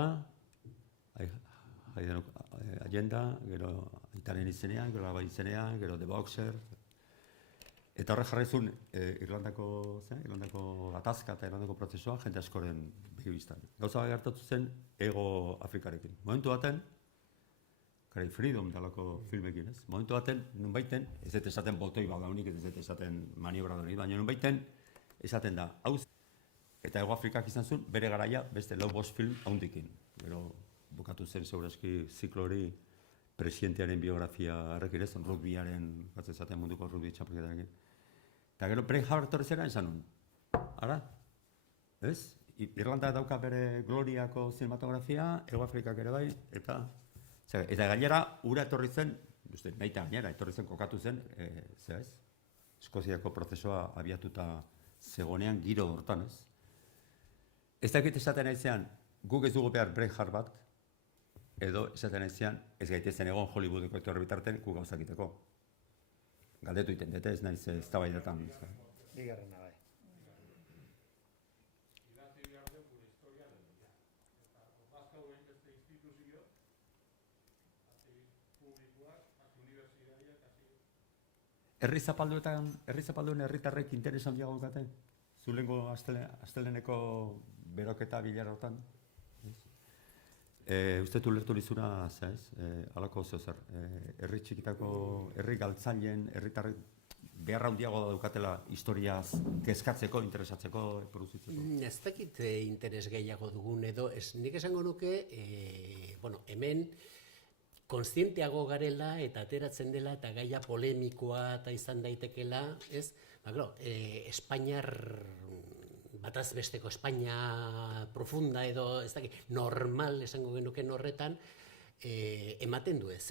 Agenda, gero Aitaren izenean, gero Labai izenean, gero The Boxer. Eta horrek jarri zuen Irlandako gatazka eta Irlandako prozesua jende askoren begibistan. Gauza bat gertatu zen Ego Afrikarekin. Momentu baten, Cry Freedom dalako filmekin, ez? Momentu baten, nunbaiten, ez dut esaten botoi badaunik, ez dut esaten maniobradorik, baina nunbaiten esaten da, hau eta Ego Afrikak izan zuen bere garaia beste 4-5 film haundikin. Gero bukatu zen segurazki ziklo hori presidentearen biografia errekirez, rugbyaren, batzen zaten munduko rugby txapelketarekin. Eta gero Bret Hart etorri zera esan nun. Ara, ez? Irlanda dauka bere gloriako zinematografia, Ego Afrikak ere bai, eta gainera, ura etorri zen, naita gainera, etorri zen, kokatu zen, Eskoziako prozesua abiatuta zegonean giro hortan, ez? Ez dakit esaten aizean, guk ez dugu behar Bret Hart bat, edo esaten aizean, ez gaitezen egon Hollywoodeko etorri bitarten, gu gauzakiteko. Galdetu iten dute, ez naiz ez da baidatan. Bigarrena bai. Idatzi behar dugu gure historia dela. Eta bazka duen beste instituzio, publikoak, unibertsitateak, Herri zapalduen herritarrek interes handiago daukate? Zulengo asteleneko beroketa bilarotan? Uste ulertu nizuna, halako zer, herri txikitako, herri galtzaileen, herritarrek beharra handiago daukatela historiaz kezkatzeko, interesatzeko, produzitzeko? Ez dakit interes gehiago dugun edo, nik esango nuke, hemen kontzienteago garela eta ateratzen dela eta gaia polemikoa eta izan daitekela, ez? Espainiar, bataz besteko Espainia profunda edo, ez dakit, normal esango genuken horretan, ematen du ez?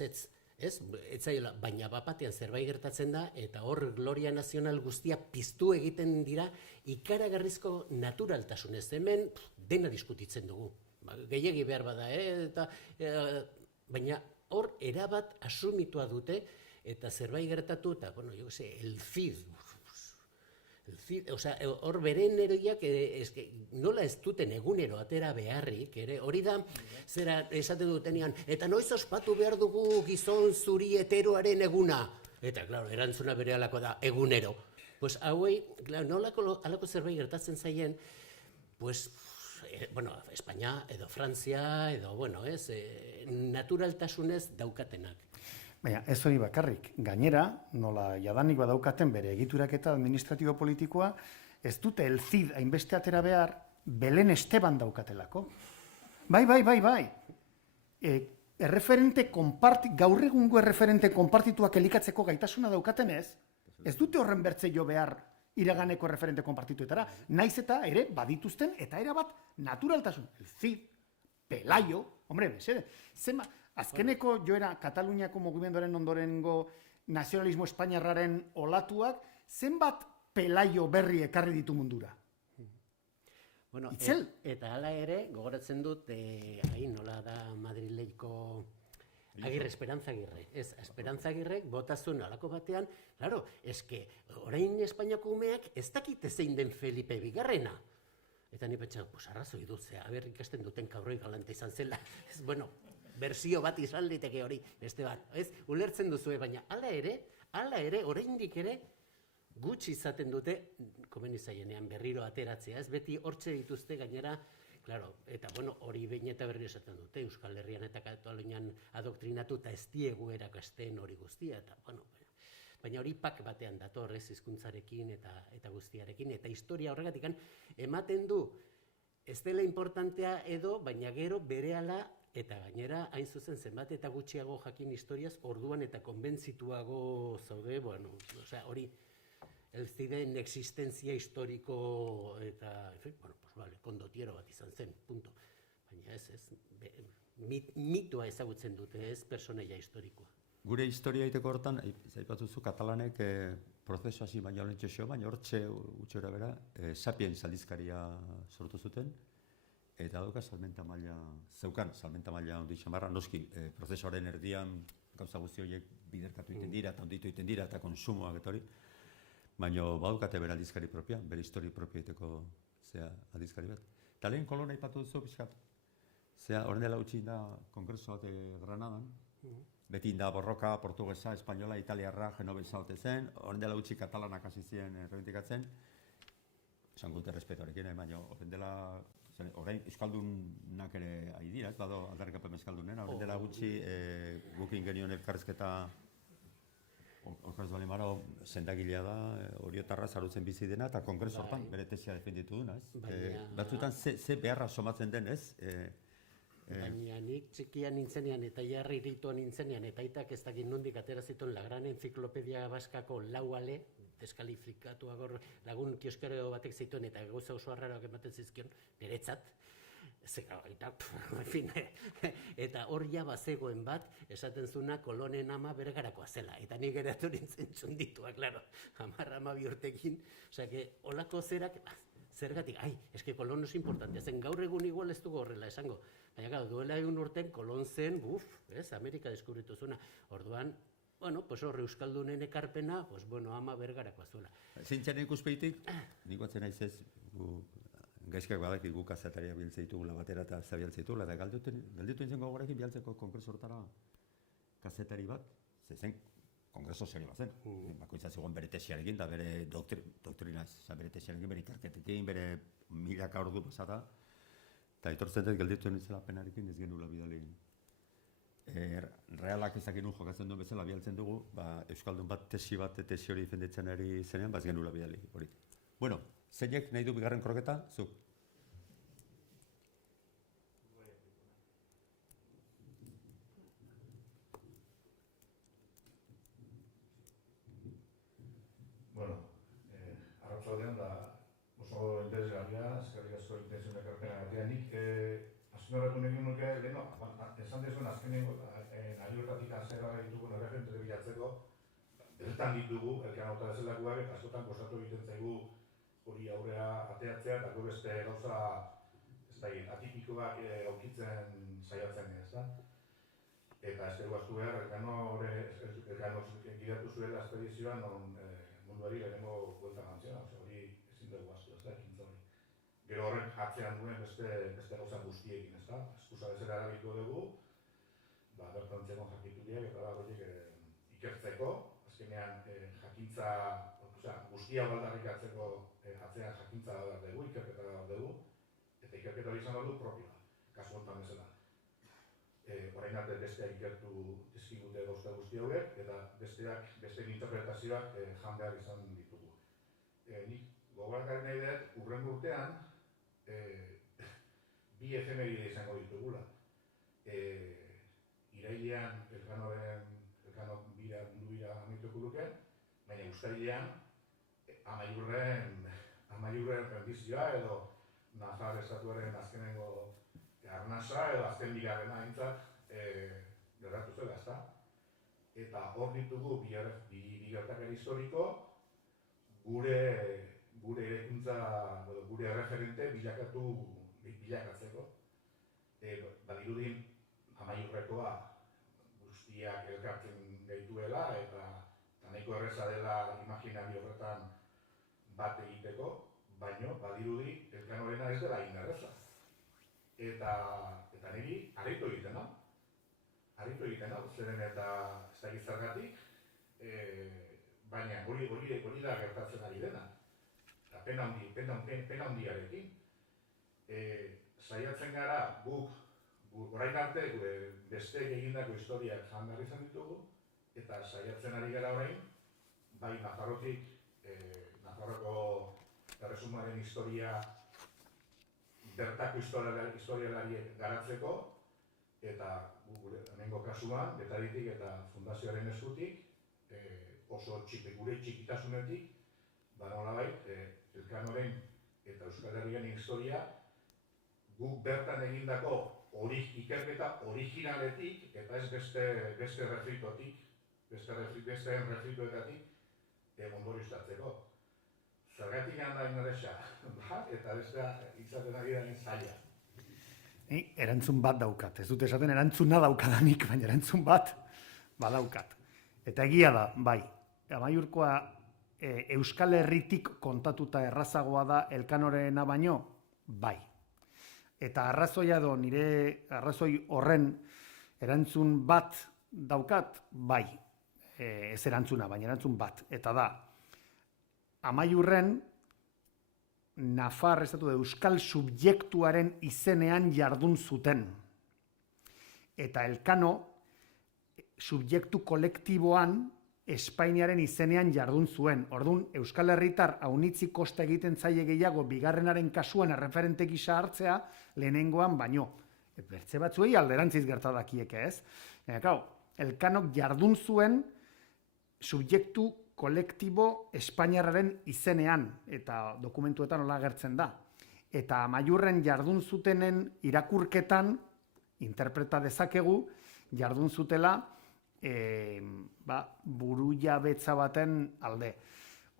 Ez zaila, baina bapatean zerbait gertatzen da, eta hor gloria nazional guztia piztu egiten dira ikaragarrizko naturaltasunez. Hemen dena diskutitzen dugu. Gehiegi behar bada, eta baina hor erabat asumitua dute, eta zerbait gertatu, eta, el CID, hor beren eroiak nola ez duten egunero atera beharrik, hori da, zera esaten dutenean, eta noiz ospatu behar dugu gizon zuri heteroaren eguna? Eta, klaro, erantzuna bere alako da, egunero. Pues hauei, nolako alako zerbait gertatzen zaien, pues, Espainia edo Frantzia edo, naturaltasunez daukatenak. Baina, ez hori bakarrik. Gainera, nola jadanik badaukaten bere egituraketa administratibo politikoa, ez dute el CID hainbeste atera behar, Belen Esteban daukatelako. Bai. Gaur egungo erreferente konpartituak elikatzeko gaitasuna daukatenez, ez dute horren bertze jo behar iraganeko referente konpartituetara, naiz eta ere badituzten eta erabat naturaltasun. El CID, Pelayo, mesede, zema, azkeneko joera Kataluniako mugimenduaren ondorengo nazionalismo espainiarraren olatuak, zenbat Pelayo berri ekarri ditu mundura? Itzel? Eta hala ere, gogoratzen dut, nola da Madrileiko Agirre, Esperanza Agirre. Esperanza Agirrek botazun alako batean, claro, eske, orain Espainiako umeak ez dakite zein den Felipe Bigarrena. Eta ni pentsa, arrazoi dut, aber ikasten duten kabroi galanta izan zela. Berzio bat izan liteke hori, beste bat. Ulertzen duzu, baina hala ere, oraindik ere, gutxi izaten dute, komeni zaienean berriro ateratzea, ez beti hortxe dituzte gainera, claro, eta hori behin eta berriro esaten dute, Euskal Herrian eta Katalunian adoktrinatu eta ez diegu erakasten hori guztia, eta baina hori pak batean dator, hizkuntzarekin eta guztiarekin, eta historia horregatik ematen du, ez dela importantea edo, baina gero berehala, eta gainera hain zuzen zenbat eta gutxiago jakin historiaz, orduan eta konbentzituago zaude, hori, el CIDen existentzia historiko eta, kondotiero bat izan zen, punto. Baina mitua ezagutzen dute, ez personaia historikoa. Gure historia egiteko hortan, zaipatuzu katalanek prozesu hasi baina olentxe xo, baina hortxe utxora bera, Sapiens aldizkaria sortu zuten, eta dauka salmenta maila, zeukan salmenta maila ondi xamarra, noski prozesuaren erdian gauza guzti horiek biderkatu egiten dira, eta onditu egiten dira, eta konsumoak eta hori. Baina badukate bere aldizkari propia, bere histori propioeteko aldizkari bat. Eta lehen kolona ipatu duzu pixkat. Horren dela utzi da kongreso bat Granadan. Beti inda borroka, portugesa, espainola, italiarra, genovesa ote zen. Horren dela utzi katalanak hasi ziren errebindikatzen. Esan gute respetoarekin, baina horren dela... Orain euskaldunak ere ari dira, ez bado aldarrikapen euskaldunen. Horren dela gutxi gukin genion elkarrizketa Orkaz Balimaro sendagilea da, oriotarra zarutzen bizi dena, eta kongreso hortan bere tesia defenditu duna, ez? Batzutan ze beharra somatzen den, ez? Baina nik txikian nintzenean eta jarri irituan nintzenean eta aitak ez dakit nondik atera zituen La Gran Enciclopedia Baskako lau ale, deskalifikatua lagun kioskero batek zituen eta gauza oso harraroak ematen zizkion, niretzat, eta hor ja bazegoen bat, esaten zuna kolonen ama bergarakoa zela, eta nik geratu nintzen txunditua, klaro, 10-12 urtekin, osea, holako zerak, zergatik, eske kolon oso importantea zen, gaur egun igual ez dugu horrela esango, baina duela egun urten kolon zen, Amerika deskubritu zuna, orduan, pues horre euskaldunen ekarpena, ama bergarakoa zuela. Zintzen ikuspeitik, nik batzen naiz ez, gaizkak badaki guk kazetariak biltze ditugula batera eta zabialtze ditugula, eta galditu nintzen gogorekin bialtzeko kongreso hortara kazetari bat, zen kongreso serio bat zen, bakoitza zegoen bere tesiarekin, eta bere doktrinaz, bere tesiarekin, bere ikerketekin, bere milaka ordu pasata, eta etortzen dut galditu nintzela penarekin ez genula bidali. Realak ezakin jokatzen duen bezala bialtzen dugu, euskaldun bat tesi hori defenditzen ari zenean, ez genula bidali hori. Bueno, zeinek nahi du bigarren kroketa, zuk? Bueno, arratsaldean da oso interesgarria, eskerrik asko intentzio ekarpenagatik. Nik azpimarratu nahi nuke, esan dezuen azkenengo nahiortatik zerra ditugun erreferente bilatzeko, bertan ditugu, elkanauta bezalakoak, eta askotan kostatu egiten zaigu hori aurrea ateatzea, eta gero beste gauza atipikoak aurkitzen saiatzen, ezta? Eta ez dugu astu behar, Elkano gidatu zuela espedizioan munduari lehenengo buelta gantziona, hori ezin dugu astu, ez da, ekintza hori. Gero horren atzean duen beste gauza guztiekin, ez da? Eskusa bezala erabiko dugu, bertan zegoen jakituliak eta horiek ikertzeko, azkenean jakintza, guztia baldarrikatzeko atzean jakintza da dugu, ikerketa da dugu, eta ikerketa hori izan du propioa, kasu honetan bezala. Orain arte besteak ikertu dizkigute gauza guzti hauek, eta beste interpretazioak jan behar izan ditugu. Nik gogorakarri nahi dut, hurrengo urtean, bi efemeride izango ditugula. Irailean Elkano mundu bira amaituko luke, baina uztailean amaiurren rendizioa edo Nafar estatuaren azkenengo arnasa edo azken bigarrena aintzat gertatu zela, ezta? Eta hor ditugu bi gertakari historiko gure erekuntza, gure erreferente bilakatzeko. Badirudin amaiurrekoa guztiak elkartzen gaituela eta nahiko erreza dela imaginario horretan bat egiteko, baino badirudi Elkanorena ez dela inerreza. Eta niri harritu egiten hau. Zeren eta ez da gizargatik, baina hori da gertatzen ari dena. Eta pena handiarekin. Saiatzen gara guk orain arte besteek egindako historiak jan behar izan ditugu, eta saiatzen ari gara orain, bai Nafarrotik, Nafarroko erresumaren historia bertako historialariek garatzeko, eta gure hemengo kasuan, Betaritik eta Fundazioaren eskutik, oso gure txikitasunetik, nolabait, Elkanoren eta Euskal Herrian historia guk bertan egindako ikerketa originaletik eta ez beste refritotik, beste refritoetatik ondorioztatzeko. Zergatik handain erresa, eta bestea itzaten ari da zaila. Erantzun bat daukat, ez dut esaten erantzuna daukadanik, baina erantzun bat badaukat. Eta egia da, bai, Amaiurkoa Euskal Herritik kontatuta errazagoa da Elkanorena baino, bai. Eta arrazoia edo nire arrazoi horren erantzun bat daukat, bai. Ez erantzuna, baina erantzun bat. Eta da, Amaiurren Nafar estatu euskal subjektuaren izenean jardun zuten. Eta Elkano subjektu kolektiboan Espainiaren izenean jardun zuen. Orduan, Euskal Herritar haunitzi kosta egiten zaie gehiago bigarrenaren kasuan erreferente gisa hartzea lehenengoan baino. Bertze batzuei alderantziz gertadakieke, ez? Elkanok jardun zuen subjektu kolektibo Espainiarraren izenean, eta dokumentuetan hola agertzen da. Eta Amaiurren jardun zutenen irakurketan, interpreta dezakegu, jardun zutela burujabetza baten alde.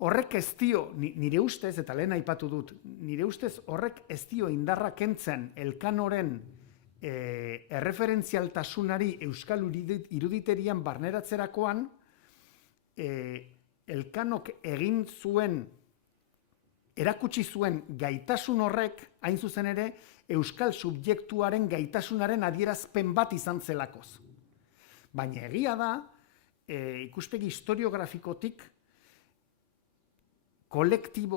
Horrek ez dio, nire ustez, eta lehen aipatu dut, nire ustez horrek ez dio indarra kentzen Elkanoren erreferentzialtasunari euskal iruditerian barneratzerakoan, Elkanok egin zuen, erakutsi zuen gaitasun horrek, hain zuzen ere, euskal subjektuaren gaitasunaren adierazpen bat izan zelakoz. Baina egia da, ikuspegi historiografikotik,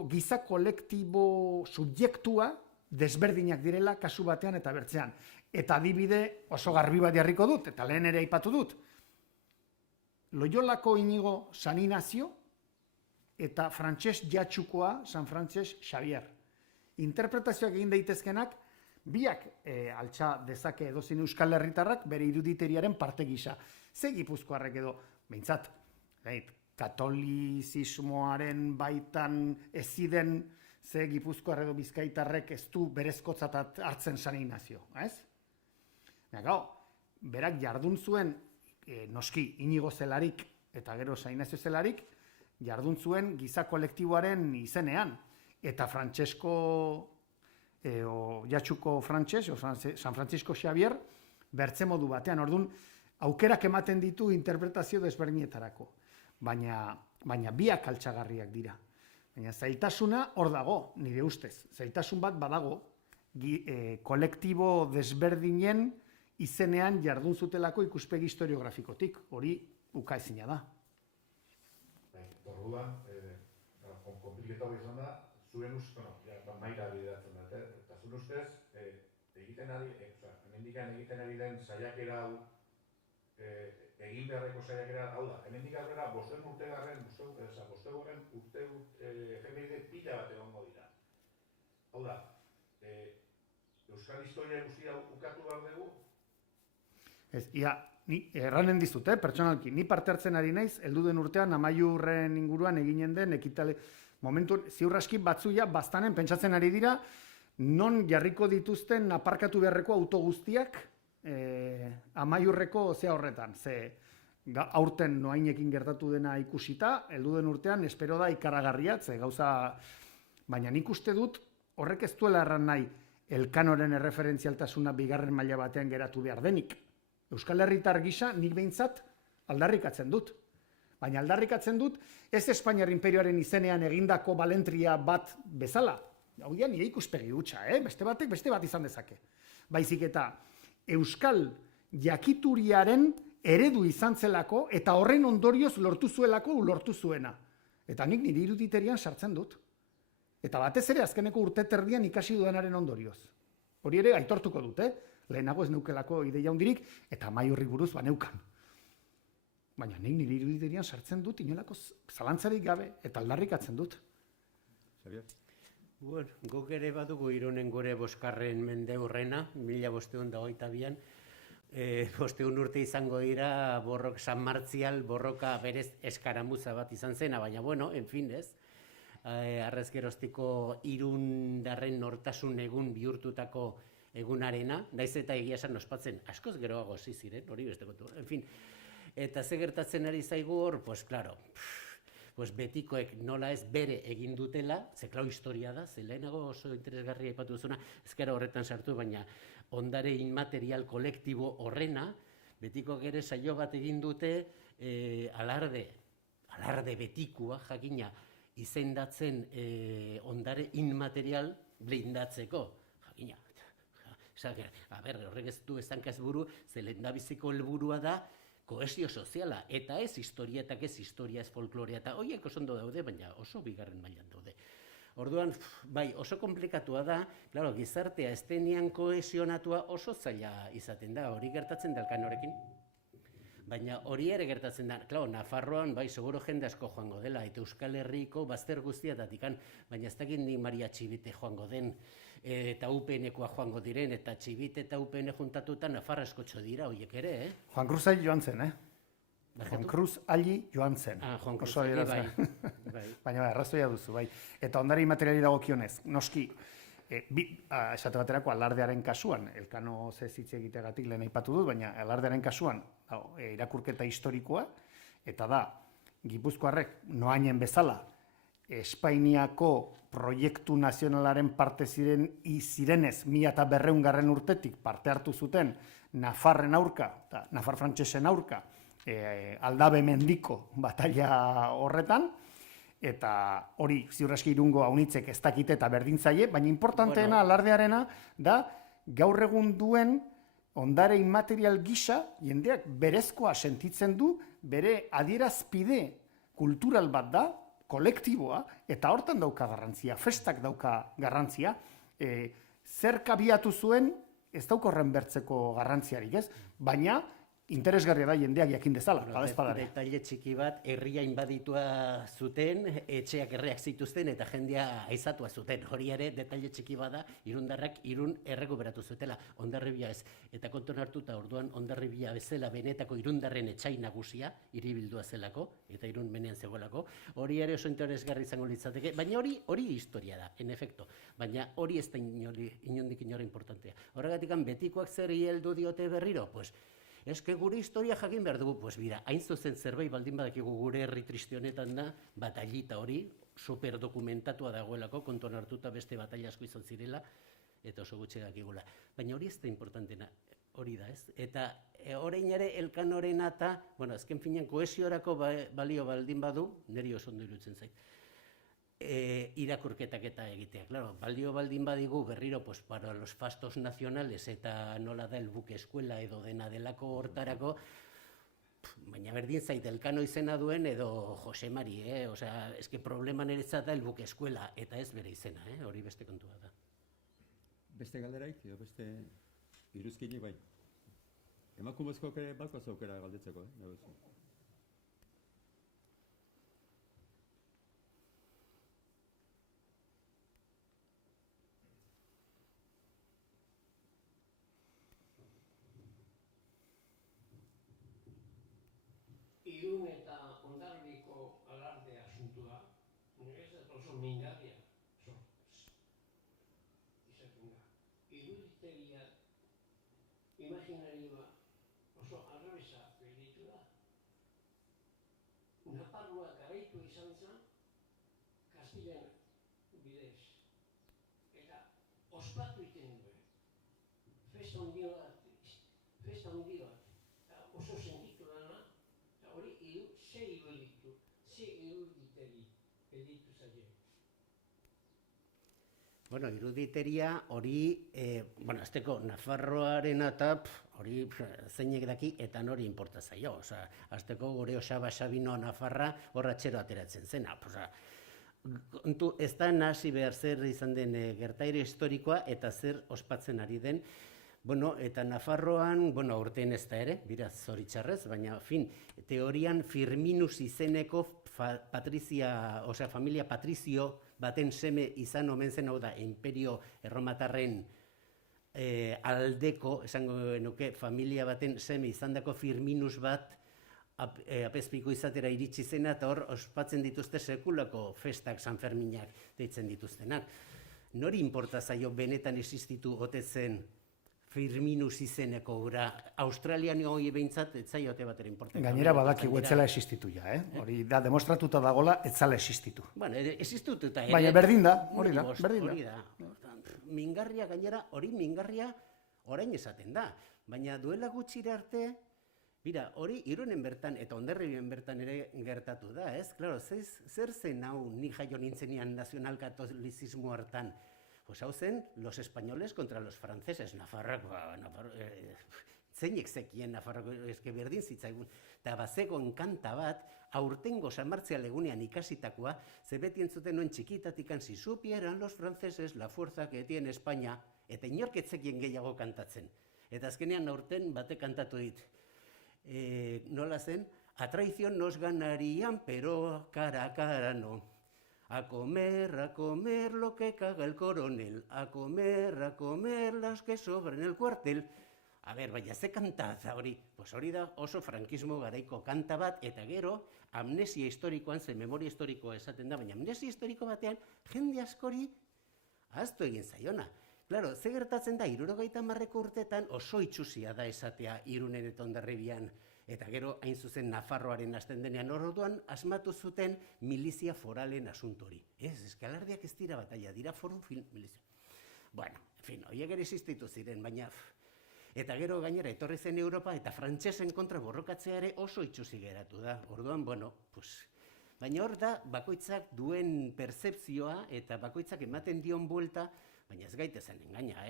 giza kolektibo subjektua desberdinak direla kasu batean eta bertzean. Eta adibide oso garbi bat jarriko dut, eta lehen ere aipatu dut. Loiolako Inigo San Inazio eta Frantses Jatxukoa San Frantses Xavier. Interpretazioak egin daitezkenak, biak altxa dezake edozein euskal herritarrak bere iruditeriaren parte gisa. Ze gipuzkoarrek edo, behintzat, katolizismoaren baitan eziden ze gipuzkoar edo bizkaitarrek ez du berezkotzat hartzen San Inazio, ez? Berak jardun zuen, noski Inigo zelarik eta gero San Inazio zelarik, jardun zuen giza kolektiboaren izenean. Eta Jatxuko Frantses, San Francisco Xavier, bertze modu batean. Orduan, aukerak ematen ditu interpretazio desberdinetarako. Baina biak altxagarriak dira. Baina zailtasuna hor dago, nire ustez. Zailtasun bat badago, kolektibo desberdinen izenean jardun zutelako ikuspegi historiografikotik. Hori ukaezina da. Orduan, konpliketago izan da, zuen ustez, maila bidatzen dut, eta zuen ustez, hemendikan egiten ari den saiakera hau, egin beharreko saiakera, hau da, hemendik aurrera, bostegun urte efemerde pila bat egongo dira. Hau da, euskal historia guztia ukatu behar dugu? Ni erranen dizut, pertsonalki, ni parte hartzen ari naiz, heldu den urtean Amaiurren inguruan eginen den ekitale, momentu ziur aski batzuia baztanen pentsatzen ari dira, non jarriko dituzten aparkatu beharreko auto guztiak Amaiurreko zea horretan. Ze aurten noainekin gertatu dena ikusita, heldu den urtean espero da ikaragarria, ze gauza, baina nik uste dut horrek ez duela erran nahi Elkanoren erreferentzialtasuna bigarren maila batean geratu behar denik. Euskal Herritar gisa nik behintzat aldarrikatzen dut. Baina aldarrikatzen dut ez Espainiar Imperioaren izenean egindako balentria bat bezala. Hau da nire ikuspegi hutsa, beste batek beste bat izan dezake. Baizik eta Euskal jakituriaren eredu izan zelako eta horren ondorioz lortu lortu zuena. Eta nik nire iruditerian sartzen dut. Eta batez ere azkeneko urteterdian ikasi dudanaren ondorioz. Hori ere aitortuko dut, lehenago ez neukelako ideia hundirik, eta Amaiurri buruz baneukan. Baina nik nire iruditerian sartzen dut, inolako zalantzarik gabe, eta aldarrikatzen dut. Xavier? Bueno, guk ere badugu Irunen gure boskarren mendeurrena, 1522an, 500 urte izango dira borrok San Martzial, borroka berez eskaramuza bat izan zena, baina bueno, en fin, ez? Arrezgeroztiko Irundarren nortasun egun bihurtutako egunarena, naiz eta egia esan ospatzen askoz geroago hasi ziren, hori beste kontu. En fin, eta ze gertatzen ari zaigu hor, pues claro, betikoek nola ez bere egin dutela, ze klau historia da, ze lehenago oso interesgarria aipatu duzuna, ez gara horretan sartu, baina ondare inmaterial kolektibo horrena, Betikoak ere saio bat egin dute alarde betikoa, jakina, izendatzen ondare inmaterial blindatzeko, jakina. Horrek ez du ezankaz buru, ze lehendabiziko helburua da kohesio soziala, eta ez historia, eta ez historia, ez folklorea, eta horiek oso ondo daude, baina oso bigarren mailan daude. Orduan, bai, oso komplikatua da, claro, gizartea ez denean kohesionatua oso zaila izaten da, hori gertatzen da Elkanorekin. Baina hori ere gertatzen da, claro, Nafarroan, bai, seguro jende asko joango dela, eta Euskal Herriko bazter guztiatatikan, baina ez dakit ni Maria Txibite joango den, eta UPN-ekoa joango diren, eta Txibite eta UPN juntatuta Nafarra eskotxo dira, horiek ere, Juan Cruz Alli joan zen, Juan Cruz Alli joan zen. Juan Cruz Alli, bai. Baina arrazoia duzu, bai. Eta ondare materiali dagokionez, noski, esate baterako alardearen kasuan, Elkano hitz egiteagatik lehen aipatu dut, baina alardearen kasuan irakurketa historikoa, eta da, Gipuzkoarrek noainen bezala, Espainiako proiektu nazionalaren parte zirenez 1200 urtetik parte hartu zuten Nafarren aurka, eta Nafar frantsesen aurka, Aldabe mendiko batalla horretan, eta hori ziur aski Irungo Aunitzek ez dakite eta berdintzaile, baina importanteena alardearena da gaur egun duen ondare inmaterial gisa jendeak berezkoa sentitzen du, bere adierazpide kultural bat da, kolektiboa, eta hortan dauka garrantzia, festak dauka garrantzia, zer kabiatu zuen ez dauka horren bertzeko garrantziarik, ez? Baina interesgarria da jendeak jakin dezala, badezpadare. Detaile txiki bat, herria inbaditua zuten, etxeak herriak zituzten eta jendea aizatua zuten. Hori ere, detaile txiki bada, Irundarrak Irun errekuperatu zutela, Hondarribia ez. Eta kontuan hartuta orduan Hondarribia bezala benetako Irundarren etxai nagusia, hiribildua zelako, eta Irun menean zegoelako. Hori ere oso interesgarri izango litzateke, baina hori historia da, en efecto. Baina hori ez da inondik inora importantea. Horregatik, betikoak zer heldu diote berriro, pues, eske gure historia jakin behar dugu, pues bira, hain zuzen zerbait baldin badakigu gure herri triste honetan da, batallita hori, super dokumentatua dagoelako, kontuan hartuta beste batalla asko izan zirela, eta oso gutxi dakigula. Baina hori ez da importantena, hori da, ez? Eta orain ere Elkanorena eta, bueno, azken finean kohesiorako balio baldin badu, niri oso ondo iruditzen zait. Irakurketak eta egitea. Claro, balio baldin badigu berriro pues, para los fastos nacionales eta nola da el buque escuela edo dena delako hortarako, baina berdin zait Elkano izena duen edo Jose Mari, Osea, eske problema niretzat da el buque escuela eta ez bere izena, hori beste kontua da. Beste galderaik, edo beste iruzkini bai. Emakumezkoak ere balko zaukera galdetzeko, Irun eta Hondarribiko alarde asuntua, niretzat oso mingarria izaten da. Iruditegia imaginarioa oso arrebesa gelditu da. Nafarroa garaitu izan zen Kastilen bidez. Eta ospatu iten duen. Festa handi bat, oso sentitu dana, hori ze iruditeri gelditu zaie. Bueno, iruditeria hori, azteko Nafarroaren eta hori zeinek daki eta nori inporta zaio. Azteko gure Osaba Sabino Nafarra horra txero ateratzen zena. Ez da nahasi behar zer izan den gertaire historikoa eta zer ospatzen ari den. Eta Nafarroan, aurten ez da ere, biraz zoritxarrez, baina, teorian Firminus izeneko familia Patrizio baten seme izan omen zen, hau da, Imperio Erromatarren aldeko, esango nuke, familia baten seme izandako Firminus bat apezpiko izatera iritsi zena, eta hor ospatzen dituzte sekulako festak San Ferminak deitzen dituztenak. Nori inporta zaio benetan existitu otetzen Firminus izeneko gura, Australian hori behintzat, etzaiote batera importen. Gainera badakigu etzela existitu ja, hori da, demostratuta dagoela etzala existitu. Existututa ere. Baina berdin da, hori da. Mingarria gainera, hori mingarria orain esaten da. Baina duela gutxira arte, Mira, hori Irunen bertan eta Hondarribian bertan ere gertatu da, ez? Claro, zer zen hau ni jaio nintzenean nazionalkatolizismo hartan? Pues hau zen los españoles contra los franceses, zeinek zekien Nafarroko, eske berdin zitzaigun. Eta bazegoen kanta bat, aurtengo San Martzial egunean ikasitakoa, ze beti entzuten nuen txikitatikan, si supieran los franceses la fuerza que tiene España, eta inork ez zekien gehiago kantatzen. Eta azkenean aurten batek kantatu dit. Nola zen? A traición nos ganarían, pero cara a cara no. A comer lo que caga el coronel. A comer las que sobran el cuartel. A ber, baina ze kantaza hori? Pues hori da oso frankismo garaiko kanta bat, eta gero amnesia historikoan, ze memoria historikoa esaten da, baina amnesia historiko batean jende askori ahaztu egin zaiona. Claro, ze gertatzen da, 70 urtetan oso itxusia da esatea Irunen eta Hondarribian, eta gero hain zuzen Nafarroaren hasten denean orduan asmatu zuten milizia foralen asuntori. Eskalardiak ez dira bataia, dira forum milizia. Bueno, en fin, horiek ere existitu ziren, baina... Eta gero gainera etorri zen Europa eta frantsesen kontra borrokatzea ere oso itxusi geratu da. Orduan, bueno, pues... Baina hor da, bakoitzak duen pertzepzioa eta bakoitzak ematen dion buelta, baina ez gaitezen engaina,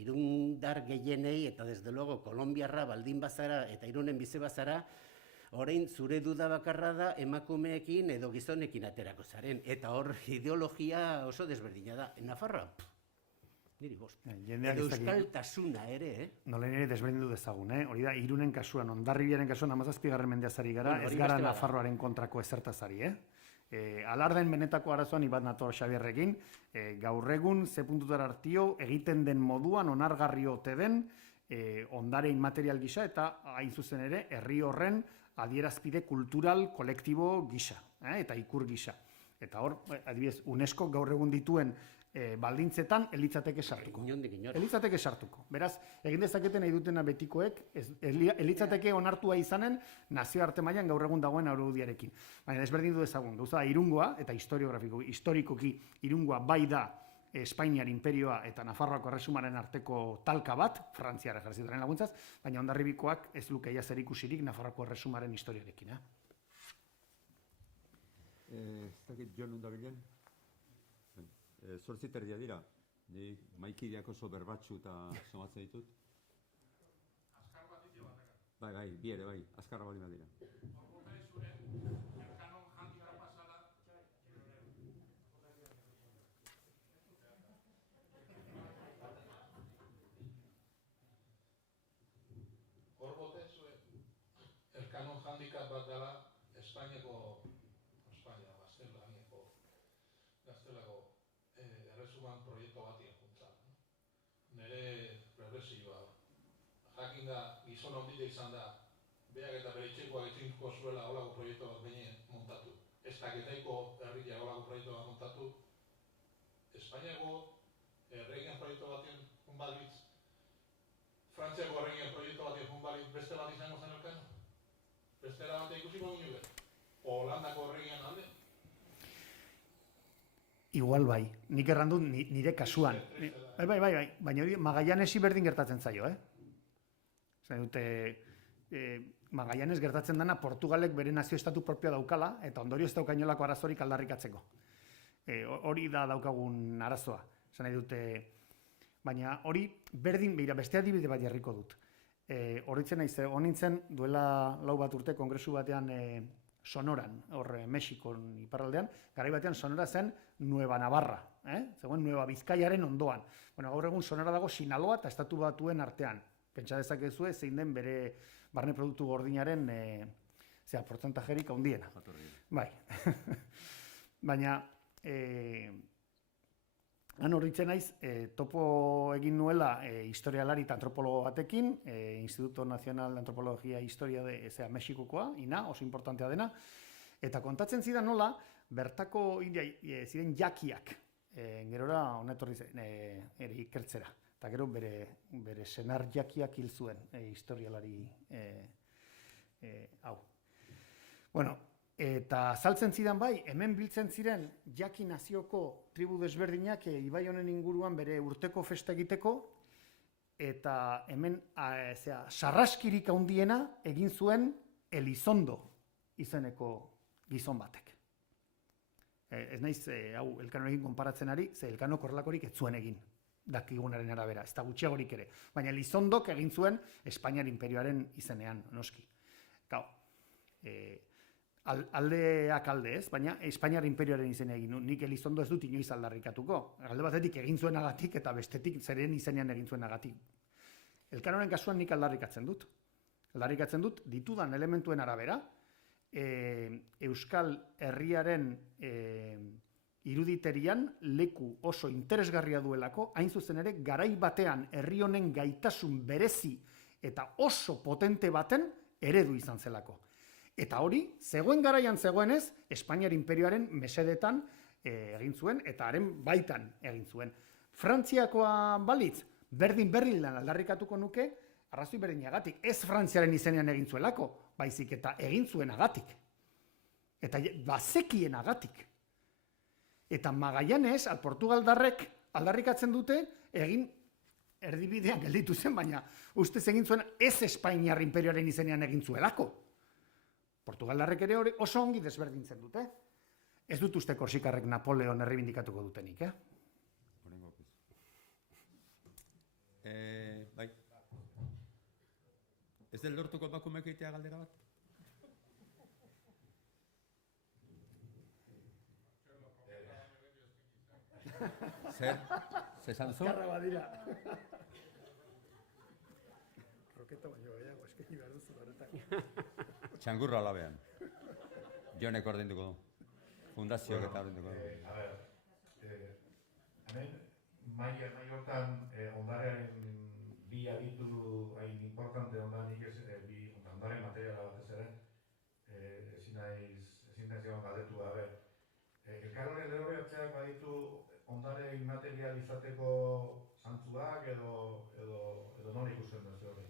Irundar gehienei eta desde luego Kolombiarra baldin bazara eta Irunen bizi bazara, orain zure duda bakarra da emakumeekin edo gizonekin aterako zaren. Eta hor ideologia oso desberdina da. Nafarroa, niri bost. Edo euskaltasuna ere, Nolen ere desberdindu dezagun, hori da, Irunen kasuan, Hondarribiaren kasuan 17. mendeaz ari gara, ez gara Nafarroaren kontrako ezertaz ari, Alarden benetako arazoan ibat nator Xabierrekin, gaur egun ze puntutara hartio egiten den moduan onargarri ote den ondare inmaterial gisa eta hain zuzen ere herri horren adierazpide kultural kolektibo gisa, eta ikur gisa. Eta hor, adibidez, UNESCO gaur egun dituen baldintzetan elitzateke sartuko. Elitzateke sartuko. Beraz, egin dezaketen nahi dutena betikoek, elitzateke onartua izanen nazioarte mailan gaur egun dagoen araudiarekin. Baina desberdin du ezagun, gauza da Irungoa, eta historikoki Irungoa bai da Espainiar imperioa eta Nafarroako erresumaren arteko talka bat, Frantziar ejerzitaren laguntzaz, baina Hondarribikoak ez luke zer ikusirik Nafarroako erresumaren historiarekin. Ez dakit Jon undabilen? 8:30 dira, ni maikideak oso berbatxu eta somatzen ditut. Azkar bat ditu batekan. Bai, bi ere, azkarra bali dira. Horre zuen, elkanon jantzara pasada. Hor bote zuen, elkanon handikap bat dela Espainiako gaztelako erresuman proiektu bati juntzat. Nere represioa. Jakin da, gizon ondile izan da, beak eta bere itxekoak etxinko zuela holako proiektu bat behin montatu. Ez daketaiko herria holako proiektu bat montatu. Espainiako erregien proiektu baten junbalitz, Frantziako erregien proiektu baten junbalitz beste bat izango zen elkan? Beste erabate ikusiko ginen behar? Holandako erregien alde? Igual bai, nik errandu nire kasuan. Bai, baina hori Magallanesi berdin gertatzen zaio, Zain dute, Magallanes gertatzen dana Portugalek bere nazio estatu propioa daukala, eta ondorio ez daukainolako arazorik aldarrikatzeko. Hori da daukagun arazoa, zan nahi dute, baina hori berdin, beste adibide bat jarriko dut. Horitzen naiz, honintzen duela 4 urte kongresu batean Sonoran, hor Mexikon iparraldean, garai batean Sonora zen Nueva Navarra, zegoen Nueva Bizkaiaren ondoan. Bueno, gaur egun Sonora dago Sinaloa eta Estatu Batuen artean. Pentsa dezakezue zein den bere barne produktu gordinaren portzentajerik handiena. Bai. Baina, han horritzen naiz, topo egin nuela historialari eta antropologo batekin, Instituto Nacional de Antropologia e Historia de Mexikokoa, INA, oso importantea dena, eta kontatzen zidan nola, bertako ziren jakiak, gerora honetorri zen, ere ikertzera, eta gero bere senar jakiak hil zuen historialari hau. Bueno, eta saltzen zidan bai, hemen biltzen ziren jaki nazioko tribu desberdinak Ibai honen inguruan bere urteko festa egiteko, eta hemen sarraskirik handiena egin zuen Elizondo izeneko gizon batek. Ez naiz hau Elkanorekin konparatzen ari, ze Elkanok horrelakorik ez zuen egin, dakigunaren arabera, ez da gutxiagorik ere. Baina Elizondok egin zuen Espainiar Inperioaren izenean, noski. Gau, aldeak alde ez, baina Espainiar Inperioaren izenean egin. Nik Elizondo ez dut inoiz aldarrikatuko. Alde batetik egin zuenagatik eta bestetik zeren izenean egin zuenagatik. Elkanoren kasuan nik aldarrikatzen dut. Aldarrikatzen dut, ditudan elementuen arabera, Euskal Herriaren iruditerian leku oso interesgarria duelako, hain zuzen ere, garai batean herri honen gaitasun berezi eta oso potente baten eredu izan zelako. Eta hori, zegoen garaian zegoenez, Espainiar Inperioaren mesedetan egin zuen, eta haren baitan egin zuen. Frantziakoa balitz, berdin lan aldarrikatuko nuke, arrazoi berdinagatik, ez Frantziaren izenean egin zuelako, baizik eta egin zuenagatik. Eta bazekien agatik. Eta Magallanes, Portugaldarrek aldarrikatzen dute, egin erdibidean gelditu zen, baina ustez egin zuen ez Espainiar Inperioaren izenean egin zuelako. Portugaldarrek ere hori oso ongi desberdintzen dute. Ez dut uste Korsikarrek Napoleon errebindikatuko dutenik, Bai. Ez del lortuko emakumeak egitea galdera bat? Zer? Zesan zu? Azkarra badira. Roketa baino gehiago, eskaini behar duzu horretak. Txangurro alabean. Jonek ordainduko du. Fundazioak eta ordainduko du. A ber, hemen, mai hortan ondarearen bi aditu hain importante ondanik ez, bi ondare materiala batez ere, ezin naiz egon galdetu, a ber, Elkanoren lehorreatzeak baditu ondare inmaterial izateko zantzuak edo non ikusten da hori?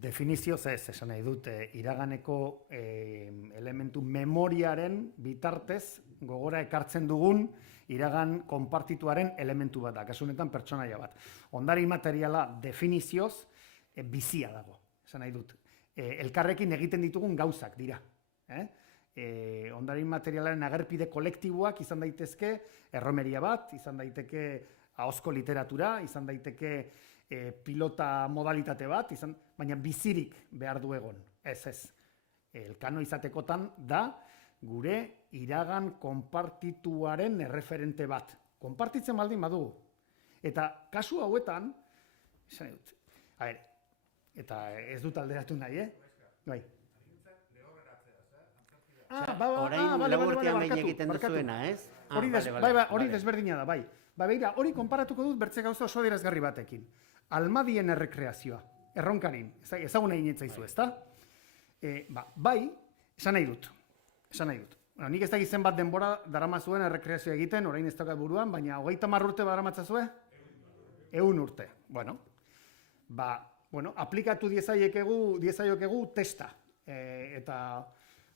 Definizioz ez, esan nahi dut, iraganeko elementu memoriaren bitartez gogora ekartzen dugun iragan konpartituaren elementu bat da, kasu honetan pertsonaia bat. Ondare inmateriala definizioz bizia dago, esan nahi dut. Elkarrekin egiten ditugun gauzak dira. Ondare inmaterialaren agerpide kolektiboak izan daitezke erromeria bat, izan daiteke ahozko literatura, izan daiteke pilota modalitate bat, baina bizirik behar du egon. Ez. Elkano izatekotan da gure iragan konpartituaren erreferente bat. Konpartitzen baldin badugu. Eta kasu hauetan, esan dut, eta ez dut alderatu nahi, Bai. Orain laburtean behin egiten duzuena, ez? Hori desberdina da, bai. Beira, hori konparatuko dut bertze gauza oso adierazgarri batekin. Almadien errekreazioa, erronkarin, ezaguna inetzaizu, ezta? Bai, esan nahi dut. Nik ez da gizen bat denbora daramazuen errekreazioa egiten, orain ez daukat buruan, baina 30 urte daramatzazue? 100 urte. Bueno, aplikatu diezaiokegu testa. Eta,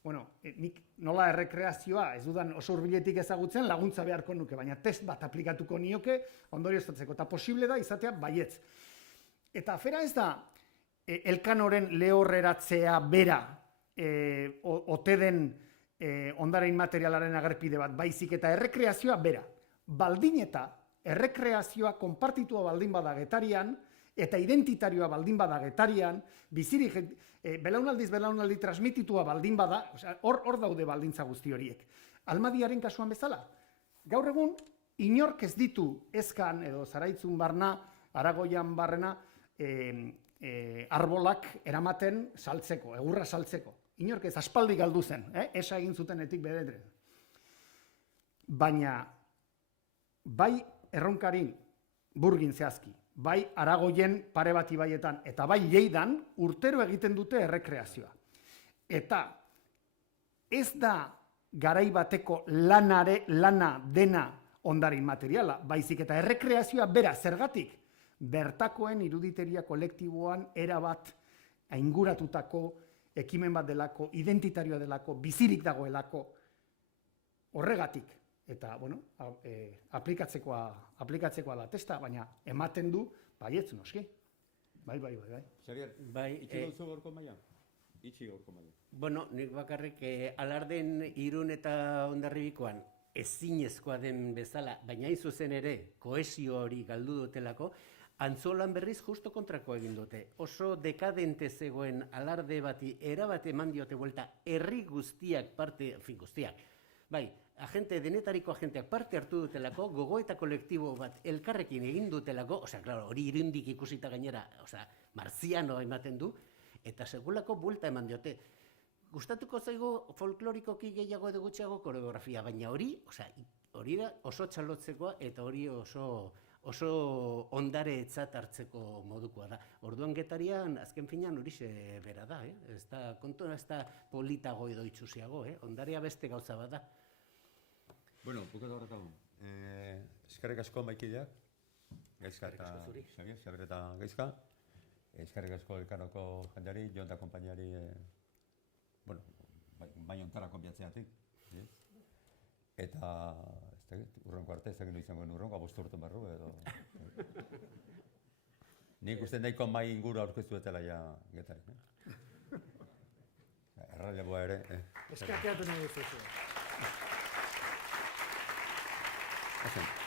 nik nola errekreazioa ez dudan oso hurbiletik ezagutzen laguntza beharko nuke, baina test bat aplikatuko nioke ondorioztatzeko, eta posible da izatea baietz. Eta afera ez da Elkanoren lehorreratzea bera ote den ondare inmaterialaren agerpide bat, baizik eta errekreazioa bera. Baldin eta errekreazioa konpartitua baldin bada getarian, eta identitarioa baldin bada getarian, bizirik belaunaldi transmititua baldin bada, hor daude baldintza guzti horiek. Almadiaren kasuan bezala. Gaur egun, inork ez ditu ezkan edo Zaraitzun barna, Aragoian barrena, arbolak eramaten saltzeko, egurra saltzeko. Inork ez aspaldi galdu zen, esa egin zutenetik bederen. Baina, bai erronkarin Burgin zehazki, bai Aragoien pare bat ibaietan, eta bai Lleidan urtero egiten dute errekreazioa. Eta ez da garai bateko lana dena ondare inmateriala, baizik eta errekreazioa bera zergatik, bertakoen iruditeria kolektiboan erabat ainguratutako ekimen bat delako, identitarioa delako, bizirik dagoelako, horregatik. Eta, bueno, aplikatzekoa da testa, baina ematen du baietz noski. Bai. Xabier, Bai, itxi gauzu gorko maila? Itxi gorko maila. Bueno, nik bakarrik Alarden, Irun eta Hondarribikoan ezinezkoa den bezala, baina hain zuzen ere kohesio hori galdu dutelako, Antzolan berriz justo kontrako egin dute. Oso dekadente zegoen Alarde bati erabat eman diote buelta, herri guztiak guztiak. Bai, denetariko agenteak parte hartu dutelako, gogoeta kolektibo bat elkarrekin egin dutelako, claro, hori Irundik ikusita gainera, marziano ematen du, eta segulako buelta eman diote. Gustatuko zaigu folklorikoki gehiago edo gutxiago koreografia, baina hori da oso txalotzekoa eta hori oso ondaretzat hartzeko modukoa da. Orduan Getarian, azken finean horixe bera da, ez da kontua, ez da politago edo itxusiago, ondarea beste gauza bat da. Bueno, bukatu horretago. Eskerrik asko Maikideak, Gaizka eta Xabier eta Gaizka. Eskerrik asko Elkaroko jendeari, Jon eta konpainiari, bai ontara konpiatzeatik. Eta, urrenko arte, ez dakit izango urrenko, 5 urte barru edo... Nik uste nahiko mai inguru aurkeztu etela ja Getari. Erraleboa ere. Eskakeatu nahi duzu. Ozen.